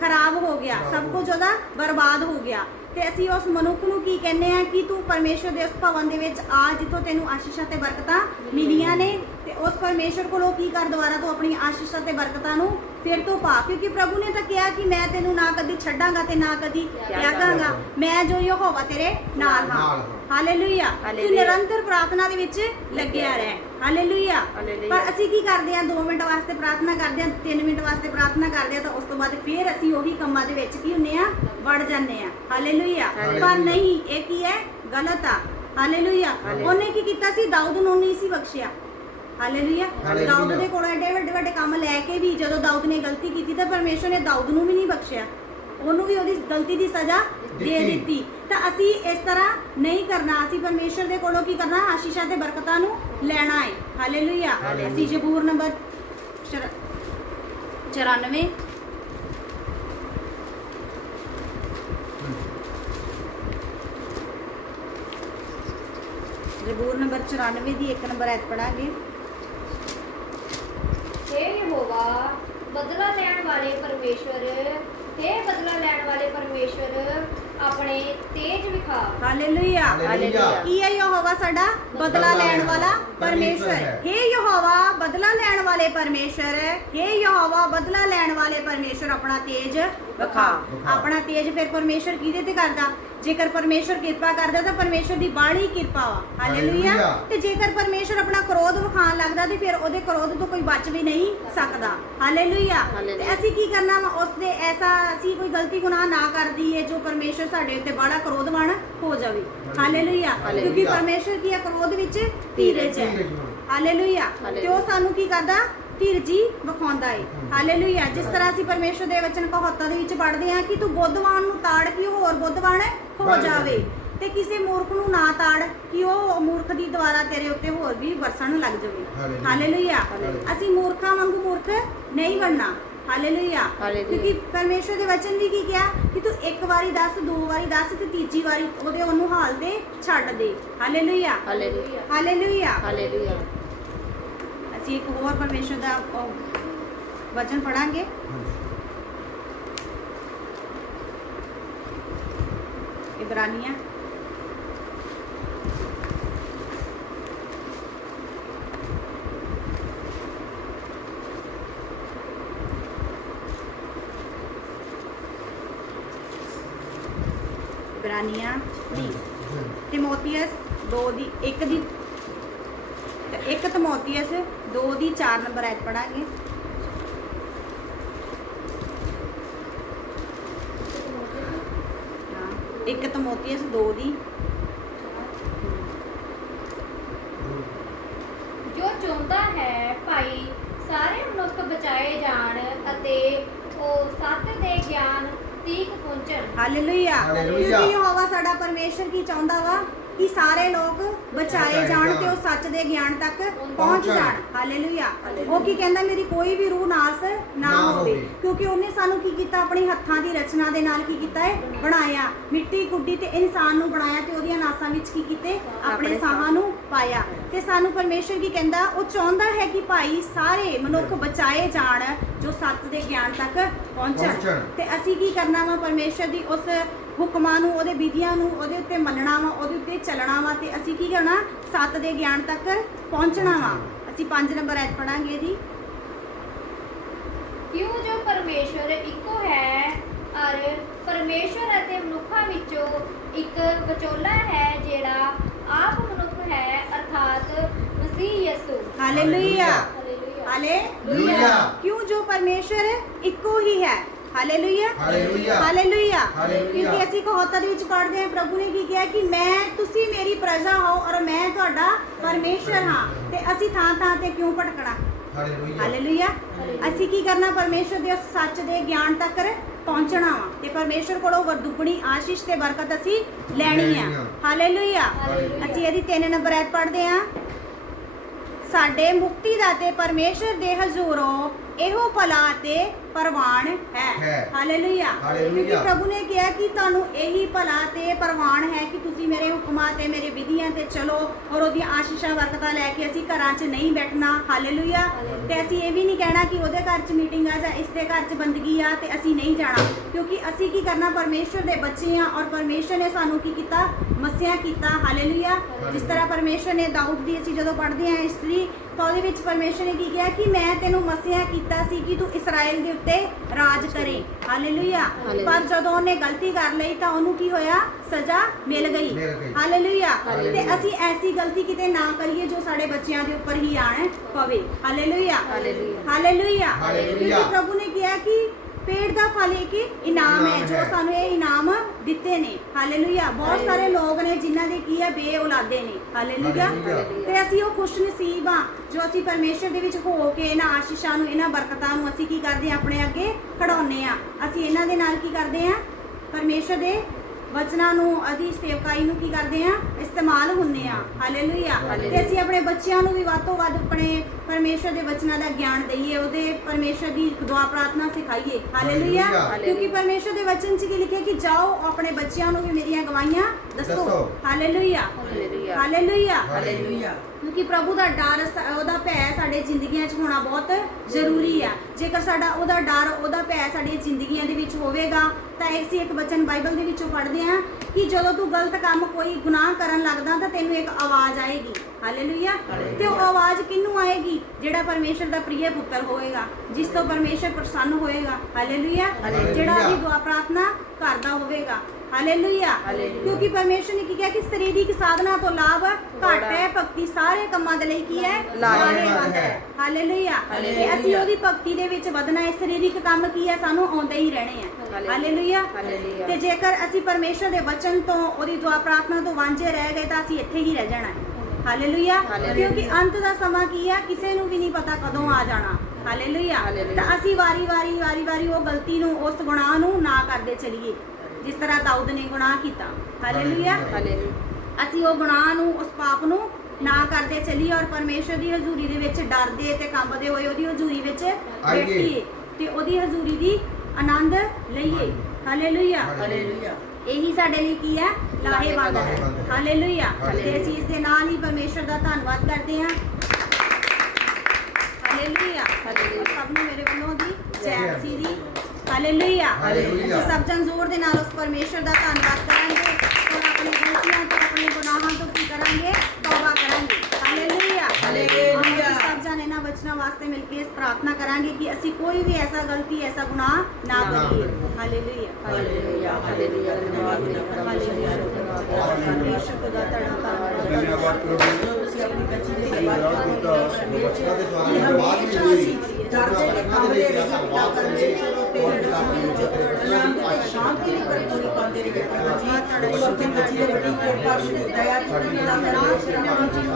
ਖਰਾਬ ਹੋ ਗਿਆ। ਸਭ ਕੁਝ ਉਹਦਾ ਬਰਬਾਦ ਹੋ ਗਿਆ। ਤੇ ਅਸੀਂ ਉਸ ਮਨੁੱਖ ਨੂੰ ਕੀ ਕਹਿੰਦੇ ਆ ਕਿ ਤੂੰ ਪਰਮੇਸ਼ਰ ਦੇ ਉਸ ਭਵਨ ਦੇ ਵਿੱਚ ਆ ਜਿੱਥੋਂ ਤੈਨੂੰ ਆਸ਼ੀਸ਼ਾਂ ਤੇ ਬਰਕਤਾਂ ਮਿਲੀਆਂ ਨੇ। ਤੇ ਉਸ ਪਰਮੇਸ਼ਰ ਕੋਲੋਂ ਕੀ ਕਰ ਦੁਆਰਾ ਤੂੰ ਆਪਣੀ ਆਸ਼ੀਸ਼ਾਂ ਤੇ ਬਰਕਤਾਂ ਨੂੰ ਫਿਰ ਤੋਂ ਪਾ। ਕਿਉਂਕਿ ਪ੍ਰਭੂ ਨੇ ਤਾਂ ਕਿਹਾ ਕਿ ਮੈਂ ਤੈਨੂੰ ਨਾ ਕਦੀ ਛੱਡਾਂਗਾ ਤੇ ਨਾ ਕਦੀ ਤਿਆਗਾਂਗਾ। ਮੈਂ ਜੋ ਯਹੋਵਾ ਤੇਰੇ ਨਾਲ ਹਾਂ। ਨਾਲ ਹਾਂ। ਹਾਲੇਲੂਇਆ ਤੂੰ। ਨਿਰੰਤਰ ਪ੍ਰਾਰਥਨਾ ਦੇ ਵਿੱਚ ਲੱਗਿਆ ਰਹਿ। ਹਾਲੇਲੂਇਆ। ਪਰ ਅਸੀਂ ਕੀ ਕਰਦੇ ਹਾਂ? 2 ਮਿੰਟ ਵਾਸਤੇ ਪ੍ਰਾਰਥਨਾ ਕਰਦੇ ਹਾਂ 3 ਮਿੰਟ ਵਾਸਤੇ ਪ੍ਰਾਰਥਨਾ ਕਰਦੇ ਹਾਂ ਤਾਂ ਉਸ ਤੋਂ ਬਾਅਦ ਫਿਰ ਅਸੀਂ ਉਹੀ ਕੰਮਾਂ ਦੇ ਵਿੱਚ ਕੀ ਹੁੰਨੇ ਆ ਵੜ ਜਾਂਦੇ ਆ ਹਾਲੇਲੂਇਆ ਪਰ। ਨਹੀਂ ਇਹ ਕੀ ਹੈ? ਗਲਤ ਆ। ਹਾਲੇਲੂਇਆ। ਉਹਨੇ ਕੀ ਕੀਤਾ ਸੀ? ਦਾਊਦ ਨੂੰ ਨਹੀਂ ਸੀ ਬਖਸ਼ਿਆ। ਹਾਲੇਲੂਇਆ। ਦਾਊਦ ਦੇ ਕੋਲ ਐਡੇ ਵੱਡੇ ਵੱਡੇ ਕੰਮ ਲੈ ਕੇ ਵੀ ਜਦੋਂ ਦਾਊਦ ਨੇ ਗਲਤੀ ਕੀਤੀ ਤਾਂ ਪਰਮੇਸ਼ਰ ਨੇ ਦਾਊਦ ਨੂੰ ਵੀ ਨਹੀਂ ਬਖਸ਼ਿਆ। ਉਹਨੂੰ ਵੀ ਉਹਦੀ ਗਲਤੀ ਦੀ ਸਜ਼ਾ ਦੇ ਦਿੱਤੀ। ਦਿੱਤੀ ਤਾਂ ਅਸੀਂ ਇਸ ਤਰ੍ਹਾਂ ਨਹੀਂ ਕਰਨਾ ਅਸੀਂ ਪਰਮੇਸ਼ਰ ਦੇ ਕੋਲੋਂ ਕੀ ਕਰਨਾ ਆਸ਼ੀਸ਼ਾਂ ਤੇ ਬਰਕਤਾਂ ਨੂੰ ਲੈਣਾ ਹੈ ਹਾਲੇਲੂਇਆ ਹਾਲੇਲੂਇਆ। ਅਸੀਂ ਜ਼ਬੂਰ ਨੰਬਰ ਚਰ- 94 ਜ਼ਬੂਰ ਨੰਬਰ 94 ਦੀ ਇੱਕ ਨੰਬਰ ਐਤ ਪੜਾਂਗੇ हे यहोवा ਬਦਲਾ ਲੈਣ ਵਾਲੇ ਪਰਮੇਸ਼ਵਰ हे ਬਦਲਾ ਲੈਣ ਵਾਲੇ ਪਰਮੇਸ਼ਵਰ ਆਪਣੇ ਤੇਜ ਵਿਖਾ। ਹਾਲੇਲੂਇਆ। ਹਾਲੇਲੂਇਆ। ਕੀ ਹੈ ਯਹੋਵਾ ਸਾਡਾ? ਬਦਲਾ ਲੈਣ ਵਾਲਾ ਪਰਮੇਸ਼ਰ। ਹੈ। ਯਹੋਵਾ ਬਦਲਾ ਲੈਣ ਵਾਲੇ ਪਰਮੇਸ਼ਰ। ਹੈ ਯਹੋਵਾ ਬਦਲਾ ਲੈਣ ਵਾਲੇ ਪਰਮੇਸ਼ਰ ਆਪਣਾ ਤੇਜ ਵਿਖਾ। ਵਿਖਾ। ਆਪਣਾ ਤੇਜ ਫਿਰ ਪਰਮੇਸ਼ਰ ਕਿਹਦੇ ਤੇ ਕਰਦਾ? ਜੇਕਰ ਪਰਮੇਸ਼ਰ ਕਿਰਪਾ ਕਰਦਾ ਤਾਂ ਪਰਮੇਸ਼ਰ ਦੀ ਬਾੜੀ ਕਿਰਪਾ ਵਾ ਹਾਲੇਲੂਇਆ। ਤੇ ਜੇਕਰ ਪਰਮੇਸ਼ਰ ਆਪਣਾ ਕ੍ਰੋਧ ਵਿਖਾਣ ਲੱਗਦਾ ਤੇ ਫਿਰ ਉਹਦੇ ਕ੍ਰੋਧ ਤੋਂ ਕੋਈ ਬਚ ਵੀ ਨਹੀਂ ਸਕਦਾ ਹਾਲੇਲੂਇਆ। ਤੇ ਅਸੀਂ ਕੀ ਕਰਨਾ ਵਾ ਉਸ ਦੇ ਐਸਾ ਅਸੀਂ ਕੋਈ ਗਲਤੀ ਗੁਨਾਹ ਨਾ ਕਰ ਦਈਏ ਜੋ ਪਰਮੇਸ਼ਰ ਸਾਡੇ ਉੱਤੇ ਬੜਾ ਕ੍ਰੋਧਵਾਨ ਹੋ ਜਾਵੇ ਹਾਲੇਲੂਇਆ। ਕਿਉਂਕਿ ਪਰਮੇਸ਼ਰ ਕੀ ਹੈ ਕ੍ਰੋਧ ਵਿੱਚ ਧੀਰਜ ਹੈ। ਹਾਲੇਲੂਇਆ ਤੇ ਉਹ। ਸਾਨੂੰ ਕੀ ਕਰਦਾ ਧੀਰਜੀ ਵਿਖਾਉਂਦਾ ਏ। ਹਾਲੇਲੂਇਆ। ਜਿਸ ਤਰ੍ਹਾਂ ਅਸੀਂ ਪਰਮੇਸ਼ਰ ਦੇ ਵਚਨ ਕਹੋਤਾ ਦੇ ਵਿੱਚ ਪੜ੍ਹਦੇ ਹਾਂ ਕਿ ਤੂੰ ਬੁੱਧਵਾਨ ਨੂੰ ਤਾੜ ਕਿ ਹੋਰ ਬੁੱਧਵਾਨ ਹੋ ਜਾਵੇ। ਤੇ ਕਿਸੇ ਮੂਰਖ ਨੂੰ ਨਾ ਤਾੜ ਕਿ ਉਹ ਮੂਰਖ ਦੀ ਦੁਆਰਾ ਤੇਰੇ ਉੱਤੇ ਹੋਰ ਵੀ ਵਰਸਣ ਲੱਗ ਜਾਵੇ। ਹਾਲੇਲੂਇਆ। ਅਸੀਂ ਮੂਰਖਾਂ ਵਾਂਗੂ ਮੂਰਖ ਨਹੀਂ ਬਣਨਾ। ਹਾਲੇਲੂਇਆ। ਹਾਲੇਲੂਇਆ। ਕਿਉਂਕਿ ਪਰਮੇਸ਼ਰ ਦੇ ਵਚਨ ਵੀ ਕੀ ਕਿਹਾ? ਕਿ ਤੂੰ ਇੱਕ ਵਾਰੀ ਦੱਸ ਦੋ ਵਾਰੀ ਦੱਸ ਤੇ ਤੀਜੀ ਵਾਰੀ ਉਹਦੇ ਉਹਨੂੰ ਹਾਲ ਦੇ ਛੱਡ ਦੇ। ਹਾਲੇਲੂਇਆ। ਹਾਲੇਲੂਇਆ। ਹਾਲੇਲੂਇਆ। ਹਾਲੇਲੂਇਆ। ਅਸੀਂ ਇੱਕ ਹੋਰ ਪਰਮੇਸ਼ਰ ਦਾ ਵਚਨ ਪੜਾਂਗੇ ਇਬਰਾਨੀਆਂ। ਇਬਰਾਨੀਆਂ ਦੀ ਤਿਮੋਥੀਅਸ 2 ਦੀ 1 ਦੀ ਇੱਕ ਤਿਮੋਥੀਅਸ 2 ਦੀ 4 ਨੰਬਰ ਐਤ ਪੜਾਂਗੇ ਇੱਕ ਤਿਮੋਥੀਅਸ 2 ਦੀ ਜੋ ਚਾਹੁੰਦਾ ਹੈ ਭਾਈ ਸਾਰੇ ਮਨੁੱਖ ਬਚਾਏ ਜਾਣ ਅਤੇ ਉਹ ਸੱਤ ਦੇ ਗਿਆਨ ਤੀਕ ਪਹੁੰਚਣ। ਹਾਲੇਲੂਇਆ। ਹਾਲੇਲੂਇਆ। ਯਹੋਵਾ ਸਾਡਾ ਪਰਮੇਸ਼ਰ ਕੀ ਚਾਹੁੰਦਾ ਵਾ? ਕਿ ਸਾਰੇ ਲੋਕ ਬਚਾਏ ਜਾਣ। ਤੇ ਉਹ ਸੱਚ ਦੇ ਗਿਆਨ ਤੱਕ ਪਹੁੰਚ। ਜਾਣ। ਹਾਲੇਲੂਇਆ। ਉਹ ਕੀ ਕਹਿੰਦਾ ਮੇਰੀ ਕੋਈ ਵੀ ਰੂਹ ਨਾਸ ਨਾ ਹੋਵੇ। ਕਿਉਂਕਿ ਉਹਨੇ ਸਾਨੂੰ ਕੀ ਕੀਤਾ? ਆਪਣੀ ਹੱਥਾਂ ਦੀ ਰਚਨਾ ਦੇ ਨਾਲ ਕੀ ਕੀਤਾ ਹੈ? ਬਣਾਇਆ। ਮਿੱਟੀ ਕੁੱਡੀ ਤੇ ਇਨਸਾਨ ਨੂੰ ਬਣਾਇਆ ਤੇ ਉਹਦੀਆਂ ਨਾਸਾਂ ਵਿੱਚ ਕੀ ਕੀਤੇ? ਆਪਣੇ ਸਾਹਾਂ। ਨੂੰ ਪਾਇਆ। ਤੇ ਸਾਨੂੰ ਪਰਮੇਸ਼ਰ ਕੀ ਕਹਿੰਦਾ? ਉਹ ਚਾਹੁੰਦਾ ਹੈ ਕਿ ਭਾਈ ਸਾਰੇ ਮਨੁੱਖ ਬਚਾਏ ਜਾਣ ਜੋ ਸੱਤ ਦੇ ਗਿਆਨ ਤੱਕ ਪਹੁੰਚਣ। ਤੇ ਅਸੀਂ ਕੀ ਕਰਨਾ ਵਾ ਪਰਮੇਸ਼ਰ ਦੀ? ਉਸ ਹੁਕਮਾਂ ਨੂੰ ਉਹਦੇ ਵਿਧੀਆਂ ਨੂੰ ਉਹਦੇ ਉੱਤੇ ਮੰਨਣਾ ਵਾ ਉਹਦੇ ਉੱਤੇ ਚੱਲਣਾ ਵਾ ਤੇ ਅਸੀਂ ਕੀ ਕਰਨਾ? ਸੱਤ ਦੇ ਗਿਆਨ ਤੱਕ ਪਹੁੰਚਣਾ ਵਾ। ਅਸੀਂ 5 ਨੰਬਰ ਐਤ ਪੜਾਂਗੇ ਇਹਦੀ। ਕਿਉਂ ਜੋ ਪਰਮੇਸ਼ਵਰ ਇੱਕੋ ਹੈ ਔਰ ਪਰਮੇਸ਼ਵਰ ਅਤੇ ਮਨੁੱਖਾਂ ਵਿੱਚੋਂ ਇੱਕ ਵਿਚੋਲਾ ਹੈ ਜਿਹੜਾ ਆਪ ਮਨੁੱਖ ਹੈ ਅਰਥਾਤ ਮਸੀਹ ਯਿਸੂ। ਹਾਲੇਲੂਇਆ। ਹਾਲੇਲੂਇਆ। ਹਾਲੇਲੂਇਆ। ਕਿਉਂ ਜੋ ਪਰਮੇਸ਼ਰ ਇੱਕੋ ਹੀ ਹੈ? Hallelujah hallelujah. ਹਾਲੇਲੂਇਆ। ਕਿਉਂਕਿ ਅਸੀਂ ਕਹੋਤਾ ਦੇ ਵਿੱਚ ਪੜ੍ਹਦੇ ਹਾਂ ਪ੍ਰਭੂ ਨੇ ਕੀ ਕਿਹਾ ਕਿ ਮੈਂ ਤੁਸੀਂ ਮੇਰੀ ਪ੍ਰਜਾ ਹੋ ਔਰ ਮੈਂ ਤੁਹਾਡਾ ਪਰਮੇਸ਼ਰ ਹਾਂ ਤੇ ਅਸੀਂ ਥਾਂ ਥਾਂ ਤੇ ਕਿਉਂ ਭਟਕਣਾ? ਹਾਲੇਲੂਇਆ ਅਸੀਂ ਕੀ ਕਰਨਾ? ਪਰਮੇਸ਼ਰ ਦੇ ਸੱਚ ਦੇ ਗਿਆਨ ਤੱਕ ਪਹੁੰਚਣਾ ਵਾ ਤੇ ਪਰਮੇਸ਼ਰ ਕੋਲੋਂ ਵਰਦੁਗਣੀ ਆਸ਼ੀਸ਼ ਤੇ ਬਰਕਤ ਅਸੀਂ ਲੈਣੀ ਆ। Hallelujah hallelujah. ਅਸੀਂ ਇਹਦੀ 3 ਨੰਬਰ ਐਤ ਪੜ੍ਹਦੇ ਆ। ਸਾਡੇ ਮੁਕਤੀ ਦਾਤੇ ਪਰਮੇਸ਼ਰ ਦੇ ਹਜ਼ੂਰੋਂ ਇਹੋ ਭਲਾ ਤੇ ਪ੍ਰਵਾਨ ਹੈ। ਹੈ। Hallelujah hallelujah. ਕਿਉਂਕਿ ਪ੍ਰਭੂ ਨੇ ਕਿਹਾ ਕਿ ਤੁਹਾਨੂੰ ਇਹੀ ਭਲਾ ਤੇ ਪ੍ਰਵਾਨ ਹੈ ਕਿ ਤੁਸੀਂ ਮੇਰੇ ਹੁਕਮਾਂ ਤੇ ਮੇਰੇ ਵਿਧੀਆਂ ਤੇ ਚਲੋ ਔਰ ਉਹਦੀਆਂ ਆਸ਼ੀਸ਼ਾਂ ਬਰਕਤਾਂ ਲੈ ਕੇ ਅਸੀਂ ਘਰਾਂ 'ਚ ਨਹੀਂ ਬੈਠਣਾ। ਹਾਲੇਲੂਇਆ। ਤੇ ਅਸੀਂ ਇਹ ਵੀ ਨਹੀਂ ਕਹਿਣਾ ਕਿ ਉਹਦੇ ਘਰ 'ਚ ਮੀਟਿੰਗ ਆ ਜਾਂ ਇਸ ਦੇ ਘਰ 'ਚ ਬੰਦਗੀ ਆ ਤੇ ਅਸੀਂ ਨਹੀਂ ਜਾਣਾ। ਕਿਉਂਕਿ ਅਸੀਂ ਕੀ ਕਰਨਾ? ਪਰਮੇਸ਼ਰ ਦੇ ਬੱਚੇ ਆ ਔਰ ਪਰਮੇਸ਼ਰ ਨੇ ਸਾਨੂੰ ਕੀ ਕੀਤਾ? ਮਸਿਆ ਕੀਤਾ। ਹਾਲੇਲੂਇਆ ਜਿਸ ਤਰ੍ਹਾਂ ਪਰਮੇਸ਼ਰ ਨੇ ਦਾਊਦ ਦੀ ਅਸੀਂ ਜਦੋਂ ਪੜ੍ਹਦੇ ਹਾਂ ਹਿਸਟਰੀ ਤਾਂ ਉਹਦੇ ਵਿੱਚ ਪਰਮੇਸ਼ਰ ਨੇ ਕੀ ਕਿਹਾ ਕਿ ਮੈਂ ਤੈਨੂੰ ਮਸਿਆ ਕੀਤਾ ਸੀ ਕਿ ਤੂੰ ਇਸਰਾਇਲ ਦੇ ਉੱਤੇ ਰਾਜ ਕਰੇ। ਹਾਲੇਲੂਇਆ ਪਰ ਜਦੋਂ ਉਹਨੇ ਗਲਤੀ ਕਰ ਲਈ ਤਾਂ ਉਹਨੂੰ ਕੀ ਹੋਇਆ? ਸਜ਼ਾ ਮਿਲ ਗਈ। ਹਾਲੇਲੂਇਆ ਤੇ। ਅਸੀਂ ਐਸੀ ਗਲਤੀ ਕਿਤੇ ਨਾ ਕਰੀਏ ਜੋ ਸਾਡੇ ਬੱਚਿਆਂ ਦੇ ਉੱਪਰ ਹੀ ਆਣ ਪਵੇ। Hallelujah hallelujah. ਹਾਲੇਲੂਇਆ ਪ੍ਰਭੂ ਨੇ ਕਿਹਾ ਕਿ ਪੇੜ ਦਾ ਫਲ ਇੱਕ ਇਨਾਮ ਹੈ ਜੋ। ਸਾਨੂੰ ਇਹ ਇਨਾਮ ਦਿੱਤੇ ਨੇ। ਹਾਲੇਲੂਇਆ ਬਹੁਤ ਸਾਰੇ ਲੋਕ ਨੇ ਜਿਨ੍ਹਾਂ ਦੇ ਕੀ ਹੈ ਬੇ ਔਲਾਦੇ ਨੇ ਹਾਲੇਲੂਇਆ। ਤੇ ਅਸੀਂ ਉਹ ਖੁਸ਼ ਨਸੀਬ ਆ ਜੋ ਅਸੀਂ ਪਰਮੇਸ਼ਰ ਦੇ ਵਿੱਚ ਹੋ ਕੇ ਇਹਨਾਂ ਆਸ਼ੀਸ਼ਾਂ ਨੂੰ ਇਹਨਾਂ ਬਰਕਤਾਂ ਨੂੰ ਅਸੀਂ ਕੀ ਕਰਦੇ ਆ ਆਪਣੇ ਅੱਗੇ ਖੜਾਉਂਦੇ ਆ ਅਸੀਂ ਇਹਨਾਂ ਦੇ ਨਾਲ ਕੀ ਕਰਦੇ ਆ ਪਰਮੇਸ਼ਰ ਦੇ ਵਚਨਾਂ ਨੂੰ ਅਧੀ ਸੇਵਕਾਈ ਨੂੰ ਕੀ ਕਰਦੇ ਆ? ਇਸਤੇਮਾਲ ਹੁੰਨੇ ਆ। ਹਾਲੇਲੂਇਆ। ਤੇ ਅਸੀਂ ਆਪਣੇ ਬੱਚਿਆਂ ਨੂੰ ਵੀ ਵੱਧ ਵੱਧ ਆਪਣੇ ਪਰਮੇਸ਼ਰ ਦੇ ਵਚਨਾਂ ਦਾ ਗਿਆਨ ਦਈਏ ਉਹਦੇ ਪਰਮੇਸ਼ਰ ਦੀ ਦੁਆ ਪ੍ਰਾਰਥਨਾ ਸਿਖਾਈਏ। ਹਾਲੇਲੂਇਆ। ਕਿਉਂਕਿ ਪਰਮੇਸ਼ਰ ਦੇ ਵਚਨ 'ਚ ਕੀ ਲਿਖਿਆ ਕਿ ਜਾਓ ਆਪਣੇ ਬੱਚਿਆਂ ਨੂੰ ਵੀ ਮੇਰੀਆਂ ਗਵਾਹੀਆਂ ਦੱਸੋ। ਦੱਸੋ। ਹਾਲੇਲੂਇਆ। ਹਾਲੇਲੂਇਆ। ਹਾਲੇਲੂਇਆ। ਕਿਉਂਕਿ ਪ੍ਰਭੂ ਦਾ ਡਰ ਉਹਦਾ ਭੈ ਸਾਡੇ ਜ਼ਿੰਦਗੀਆਂ 'ਚ ਹੋਣਾ ਬਹੁਤ ਜ਼ਰੂਰੀ ਆ। ਜੇਕਰ ਸਾਡਾ ਉਹਦਾ ਡਰ ਉਹਦਾ ਭੈ ਸਾਡੀਆਂ ਜ਼ਿੰਦਗੀਆਂ ਦੇ ਵਿੱਚ ਹੋਵੇਗਾ ਤਾਂ ਅਸੀਂ ਇੱਕ ਬਚਨ ਬਾਈਬਲ ਦੇ ਵਿੱਚੋਂ ਪੜ੍ਹਦੇ ਹਾਂ ਕਿ ਜਦੋਂ ਤੂੰ ਗਲਤ ਕੰਮ ਕੋਈ ਗੁਨਾਹ ਕਰਨ ਲੱਗਦਾ ਤਾਂ ਤੈਨੂੰ ਇੱਕ ਆਵਾਜ਼ ਆਏਗੀ। ਹਾਲੇਲੂਇਆ ਤੇ ਉਹ ਆਵਾਜ਼ ਕਿਹਨੂੰ ਆਏਗੀ? ਜਿਹੜਾ ਪਰਮੇਸ਼ਰ ਦਾ ਪ੍ਰਿਯ ਪੁੱਤਰ ਹੋਏਗਾ ਜਿਸ ਤੋਂ ਪਰਮੇਸ਼ਰ ਪ੍ਰਸੰਨ ਹੋਏਗਾ ਹਾਲੇਲੂਇਆ ਜਿਹੜਾ ਉਹਦੀ ਦੁਆ ਪ੍ਰਾਰਥਨਾ ਕਰਦਾ ਹੋਵੇਗਾ। ਹਾਲੇਲੂਇਆ ਕਿਉਂਕਿ ਪਰਮੇਸ਼ਰ ਨੇ ਕੀ ਕਿਹਾ ਕਿ ਸਰੀਰਕ ਸਾਧਨਾ ਤੋਂ ਲਾਭ ਘੱਟ ਹੈ ਭਗਤੀ ਸਾਰੇ ਕੰਮਾਂ ਦੇ ਲਈ ਕੀ ਹੈ ਲਾਹੇਵੰਦ ਹੈ ਹਾਲੇਲੂਇਆ ਤੇ ਅਸੀਂ ਉਹਦੀ ਭਗਤੀ ਦੇ ਵਿੱਚ ਵਧਣਾ ਹੈ ਸਰੀਰਕ ਕੰਮ ਕੀ ਹੈ ਸਾਨੂੰ ਆਉਂਦੇ ਹੀ ਰਹਿਣੇ ਆ ਹਾਲੇਲੂਇਆ। ਤੇ ਜੇਕਰ ਅਸੀਂ ਪਰਮੇਸ਼ਰ ਦੇ ਵਚਨ ਤੋਂ ਉਹਦੀ ਦੁਆ ਪ੍ਰਾਰਥਨਾ ਤੋਂ ਵਾਂਝੇ ਰਹਿ ਗਏ ਤਾਂ ਅਸੀਂ ਇੱਥੇ ਹੀ ਰਹਿ ਜਾਣਾ ਹੈ ਹਾਲੇਲੂਇਆ ਕਿਉਂਕਿ ਅੰਤ ਦਾ ਸਮਾਂ ਕੀ ਹੈ ਕਿਸੇ ਨੂੰ ਵੀ ਨਹੀਂ ਪਤਾ ਕਦੋਂ ਆ ਜਾਣਾ ਹਾਲੇਲੂਇਆ। ਤਾਂ ਅਸੀਂ ਵਾਰੀ-ਵਾਰੀ ਵਾਰੀ-ਵਾਰੀ ਉਹ ਗਲਤੀ ਨੂੰ ਉਸ ਗੁਨਾਹ ਨੂੰ ਨਾ ਕਰਦੇ ਚਲੀਏ ਜਿਸ ਤਰ੍ਹਾਂ ਦਾਊਦ ਨੇ ਗੁਨਾਹ ਕੀਤਾ। ਹਾਲੇਲੂਇਆ ਅਸੀਂ ਉਹ ਗੁਨਾਹ ਨੂੰ ਉਸ ਪਾਪ ਨੂੰ ਨਾ ਕਰਦੇ ਚੱਲੀਏ ਔਰ ਪਰਮੇਸ਼ਰ ਦੀ ਹਜ਼ੂਰੀ ਦੇ ਵਿੱਚ ਡਰਦੇ ਤੇ ਕੰਬਦੇ ਹੋਏ ਉਹਦੀ ਹਜ਼ੂਰੀ ਵਿੱਚ। ਬੈਠੀਏ ਤੇ ਉਹਦੀ ਹਜ਼ੂਰੀ ਦੀ ਆਨੰਦ ਲਈਏ। Hallelujah hallelujah. ਇਹੀ ਸਾਡੇ ਲਈ ਕੀ ਹੈ? ਲਾਹੇਵੰਦ ਹੈ। ਹਾਲੇਲੂਇਆ ਤੇ। ਅਸੀਂ ਇਸ ਦੇ ਨਾਲ ਹੀ ਪਰਮੇਸ਼ਰ ਦਾ ਧੰਨਵਾਦ ਕਰਦੇ ਹਾਂ। Hallelujah hallelujah. ਸਭ ਨੂੰ ਮੇਰੇ ਵੱਲੋਂ ਦੀ ਜੈ ਜੈ ਮਸੀਹ ਦੀ। Hallelujah hallelujah. ਅਸੀਂ ਸਭ ਜਨ ਜ਼ੋਰ ਦੇ ਨਾਲ ਉਸ ਪਰਮੇਸ਼ਰ ਦਾ ਧੰਨਵਾਦ ਕਰਾਂਗੇ। ਔਰ ਆਪਣੀ ਗਲਤੀਆਂ ਤੋਂ ਆਪਣੇ ਗੁਨਾਹਾਂ ਤੋਂ ਕੀ ਕਰਾਂਗੇ? ਤੌਬਾ ਕਰਾਂਗੇ। Hallelujah hallelujah. ਅਸੀਂ ਸਭ ਜਨ ਇਹਨਾਂ ਵਚਨਾਂ ਵਾਸਤੇ ਮਿਲ ਕੇ ਪ੍ਰਾਰਥਨਾ ਕਰਾਂਗੇ ਕਿ ਅਸੀਂ ਕੋਈ ਵੀ ਐਸਾ ਗਲਤੀ ਐਸਾ ਗੁਨਾਹ ਨਾ ਕਰੀਏ। ਹਾਲੇਲੂਇਆ ਹਾਲੇਲੂਇਆ ਹਾਲੇਲੂਇਆ ਧੰਨਵਾਦ ਪਰਮੇਸ਼ਰ ਦਾ ਧੰਨਵਾਦ ਧੰਨਵਾਦ ਪ੍ਰਭੂ ਤੁਸੀਂ ਆਪਣੀ ਬੱਚੀ ਦੀ ਜਿਹੜਾ ਕੀਤਾ ਬੱਚਿਆਂ ਦੇ ਦੁਆਰਾ ਵੀ ਦਰਜੇ ਦੇ ਕਮਰੇ ਵਿੱਚ ਪਿਤਾ ਪਰਮੇਸ਼ਰ ਨੂੰ ਤੇਰੇ ਰਸੂਲ ਵਿੱਚ ਆਨੰਦ ਤੇ ਸ਼ਾਂਤੀ ਦੀ ਭਰਪੂਰੀ ਪਾਉਂਦੇ ਰਹੇ ਬੱਚੀ ਬੱਚੇ ਬੱਚੀ ਦੇ ਵੱਡੀ ਕਿਰਪਾ ਸ਼ੁਰੂ ਦਇਆ ਦੀ ਪਿਤਾ ਪਰਮੇਸ਼ਰ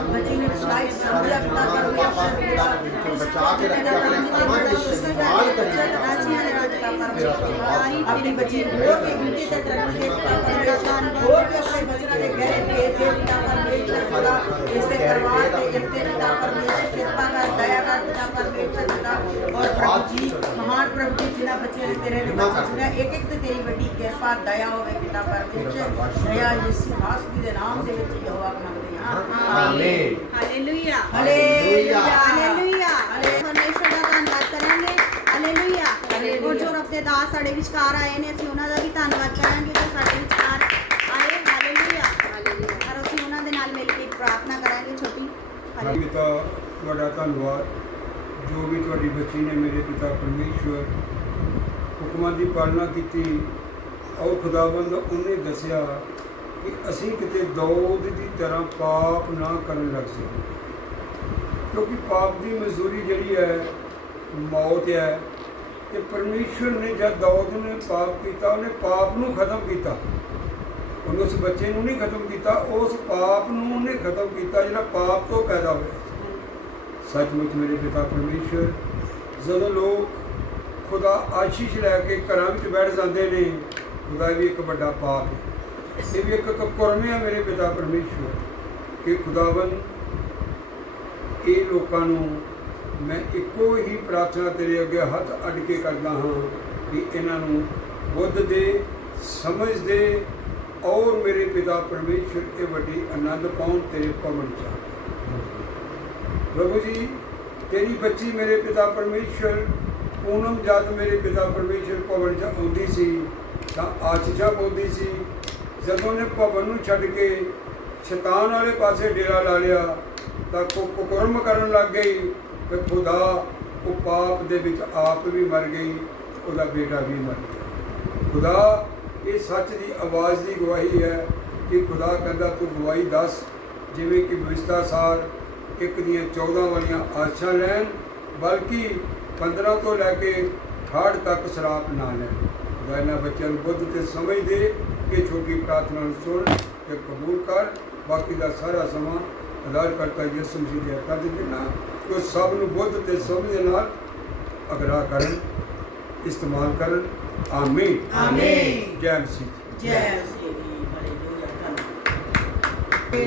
ਬੱਚੀ ਨੇ ਸਲਾਈ ਸਮਝਿਆ ਪਿਤਾ ਪਰਮੇਸ਼ਰ ਬਚਾ ਕੇ ਰੱਖਿਆ ਆਪਣੇ ਕੰਮਾਂ ਦੇ ਇਸਤੇਮਾਲ ਕਰੀਏ ਆਪਣੀ ਬੱਚੀ ਨੂੰ ਹੋਰ ਵੀ ਉੱਚੀ ਤੇ ਤਰੱਕੀ ਦੇ ਪਿਤਾ ਪਰਮੇਸ਼ਰ ਹੋਰ ਵੀ ਆਪਣੇ ਬੱਚਿਆਂ ਦੇ ਗਹਿਰੇ ਭੇਦ ਦੇ ਪਿਤਾ ਪਰਮੇਸ਼ਰ ਖੁਦਾ ਇਸ ਦੇ ਪਰਿਵਾਰ ਤੇ ਇਸ ਦੇ ਪਿਤਾ ਪਰਮੇਸ਼ਰ ਕਿਰਪਾ ਕਰ ਦਇਆ ਕਰ ਪਿਤਾ ਪਰਮੇਸ਼ਰ ਖੁਦਾ ਔਰ ਪ੍ਰਭੂ ਜੀ ਮਹਾਨ ਪ੍ਰਭੂ ਜੀ ਜਿਨ੍ਹਾਂ ਬੱਚਿਆਂ ਨੇ ਤੇਰੇ ਦੇ ਬੱਚੇ ਸੁਣਿਆ ਇੱਕ ਇੱਕ ਤੇ ਤੇਰੀ ਵੱਡੀ ਕਿਰਪਾ ਦਇਆ ਹੋਵੇ ਪਿਤਾ ਪਰਮੇਸ਼ਰ ਦਇਆ ਯਿਸੂ ਮਸੀਹ ਦੇ ਨਾਮ ਦੇ ਵਿੱਚ ਯਹੋਵਾ ਮੰਗਦੇ ਹਾਂ ਆਮੀਨ ਹਾਲੇਲੂਇਆ ਹਾਲੇਲੂਇਆ ਹਾਲੇਲੂਇਆ ਪਰਮੇਸ਼ਰ ਦਾ ਧੰਨਵਾਦ ਕਰਾਂਗੇ ਹਾਲੇਲੂਇਆ ਔਰ ਜੋ ਰੱਬ ਦੇ ਦਾਸ ਸਾਡੇ ਵਿਚਕਾਰ ਆਏ ਨੇ। ਅਸੀਂ ਉਹਨਾਂ ਦਾ ਵੀ ਧੰਨਵਾਦ ਕਰਾਂਗੇ ਜੋ ਸਾਡੇ ਵਿਚਕਾਰ ਆਏ। ਹਾਲੇਲੂਇਆ ਔਰ ਅਸੀਂ ਉਹਨਾਂ ਦੇ ਨਾਲ ਮਿਲ ਕੇ ਪ੍ਰਾਰਥਨਾ ਕਰਾਂਗੇ ਛੋਟੀ। ਹਾਲੇਲੂਇਆ ਪਿਤਾ ਤੁਹਾਡਾ ਧੰਨਵਾਦ। ਜੋ ਵੀ ਤੁਹਾਡੀ ਬੱਚੀ ਨੇ ਮੇਰੇ ਪਿਤਾ ਪਰਮੇਸ਼ਵਰ ਹੁਕਮਾਂ ਦੀ ਪਾਲਣਾ ਕੀਤੀ ਔਰ ਖੁਦਾਬੰਦ ਉਹਨੇ ਦੱਸਿਆ ਕਿ ਅਸੀਂ ਕਿਤੇ ਦੌਦ ਦੀ ਤਰ੍ਹਾਂ ਪਾਪ ਨਾ ਕਰਨ ਲੱਗ ਸਕੀਏ ਕਿਉਂਕਿ ਪਾਪ ਦੀ ਮਜ਼ਦੂਰੀ ਜਿਹੜੀ ਹੈ ਮੌਤ ਹੈ। ਤੇ ਪਰਮੇਸ਼ਵਰ ਨੇ ਜਦ ਦੌਦ ਨੇ ਪਾਪ ਕੀਤਾ, ਉਹਨੇ ਪਾਪ ਨੂੰ ਖਤਮ ਕੀਤਾ। ਉਹਨੇ ਉਸ ਬੱਚੇ ਨੂੰ ਨਹੀਂ ਖਤਮ ਕੀਤਾ, ਉਸ ਪਾਪ ਨੂੰ ਉਹਨੇ ਖਤਮ ਕੀਤਾ, ਜਿਹੜਾ ਪਾਪ ਤੋਂ ਪੈਦਾ ਹੋਇਆ। ਸੱਚਮੁੱਚ ਮੇਰੇ ਪਿਤਾ ਪਰਮੇਸ਼ਵਰ ਜਦੋਂ ਲੋਕ ਖੁਦਾ ਆਸ਼ੀਸ਼ ਲੈ ਕੇ ਘਰਾਂ ਵਿੱਚ ਬੈਠ ਜਾਂਦੇ ਨੇ, ਖੁਦਾ ਵੀ ਇੱਕ ਵੱਡਾ ਪਾਪ ਹੈ। ਇਹ ਵੀ ਇੱਕ ਕੁਰਮ ਹੈ ਮੇਰੇ ਪਿਤਾ ਪਰਮੇਸ਼ਵਰ ਕਿ ਖੁਦਾਵੰ ਇਹ ਲੋਕਾਂ ਨੂੰ ਮੈਂ ਇੱਕੋ ਹੀ ਪ੍ਰਾਰਥਨਾ ਤੇਰੇ ਅੱਗੇ ਹੱਥ ਅੱਡ ਕੇ ਕਰਦਾ ਹਾਂ ਕਿ ਇਹਨਾਂ ਨੂੰ ਬੁੱਧ ਦੇ, ਸਮਝ ਦੇ ਔਰ ਮੇਰੇ ਪਿਤਾ ਪਰਮੇਸ਼ਵਰ ਇਹ ਵੱਡੀ ਆਨੰਦ ਪਾਉਣ ਤੇਰੇ ਭਵਨ ਚ ਪ੍ਰਭੂ ਜੀ, ਤੇਰੀ ਬੱਚੀ ਮੇਰੇ ਪਿਤਾ ਪਰਮੇਸ਼ਵਰ ਪੂਨਮ ਜਦ ਮੇਰੇ ਪਿਤਾ ਪਰਮੇਸ਼ਵਰ ਭਵਨ ਚ ਆਉਂਦੀ ਸੀ, ਤਾਂ ਆਚਿਸ਼ਾ ਬੋਲਦੀ ਸੀ। ਜਦੋਂ ਨੇ ਭਵਨ ਨੂੰ ਛੱਡ ਕੇ ਸ਼ੈਤਾਨ ਵਾਲੇ ਪਾਸੇ ਡੇਰਾ ਲਾ ਲਿਆ, ਤਾਂ ਕੋ ਕੁਕਰਮ ਕਰਨ ਲੱਗ ਗਈ। ਤੇ ਖੁਦਾ ਉਹ ਪਾਪ ਦੇ ਵਿੱਚ ਆਪ ਵੀ ਮਰ ਗਈ, ਉਹਦਾ ਬੇਟਾ ਵੀ ਮਰ ਗਿਆ। ਖੁਦਾ, ਇਹ ਸੱਚ ਦੀ ਆਵਾਜ਼ ਦੀ ਗਵਾਹੀ ਹੈ ਕਿ ਖੁਦਾ ਕਹਿੰਦਾ, ਤੂੰ ਗਵਾਹੀ ਦੱਸ, ਜਿਵੇਂ ਕਿ ਵਿਸਤਾ ਸਾਰ ਇੱਕ ਦੀਆਂ 14 ਵਾਲੀਆਂ ਆਸ਼ਾ ਲੈਣ, ਬਲਕਿ 15 ਤੋਂ ਲੈ ਕੇ 68 ਤੱਕ ਸ਼ਰਾਪ ਨਾ ਲੈਣ। ਖੁਦਾ ਇਹਨਾਂ ਬੱਚਿਆਂ ਨੂੰ ਬੁੱਧ ਤੇ ਸਮਝ ਦੇ ਕਿ ਛੋਟੀ ਪ੍ਰਾਰਥਨਾ ਨੂੰ ਸੁਣ ਤੇ ਕਬੂਲ ਕਰ। ਬਾਕੀ ਦਾ ਸਾਰਾ ਸਮਾਂ ਅਦਾਰ ਕਰਤਾ ਯਿਸੂ ਮਸੀਹ ਦੇ ਹੱਥਾਂ 'ਚ ਦੇਣਾ ਕਿ ਉਹ ਸਭ ਨੂੰ ਬੁੱਧ ਤੇ ਸਮਝ ਨਾਲ ਅਗਰਾ ਕਰਨ ਇਸਤੇਮਾਲ ਕਰਨ। ਆਮੀਨ। ਆਮੀਨ। ਜੈ ਮਸੀਹ ਜੈ। ਸ੍ਰੀ ਹਾਲੇਲੂਇਆ।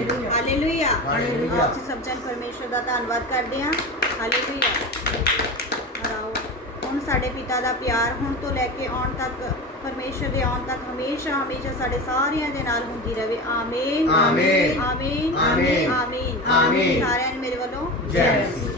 ਧੰਨਵਾਦ। ਹਾਲੇਲੂਇਆ। ਹਾਲੇਲੂਇਆ। ਆਪ ਸਭ ਜਨ ਪਰਮੇਸ਼ਰ ਦਾ ਧੰਨਵਾਦ ਕਰਦੇ ਹਾਂ। ਹਾਲੇਲੂਇਆ। ਆਓ। ਹੁਣ ਸਾਡੇ ਪਿਤਾ ਦਾ ਪਿਆਰ ਹੁਣ ਤੋਂ ਲੈ ਕੇ ਆਉਣ ਤੱਕ ਪਰਮੇਸ਼ਰ ਦੇ ਆਉਣ ਤੱਕ ਹਮੇਸ਼ਾ ਹਮੇਸ਼ਾ ਸਾਡੇ ਸਾਰਿਆਂ ਦੇ ਨਾਲ ਹੁੰਦੀ ਰਹੇ ਆਮੀਨ। ਆਮੀਨ। ਆਮੀਨ। ਆਮੀਨ। ਆਮੀਨ। ਆਮੀਨ। ਸਾਰਿਆਂ ਨੂੰ ਮੇਰੇ ਵੱਲੋਂ ਜੈ ਮਸੀਹ।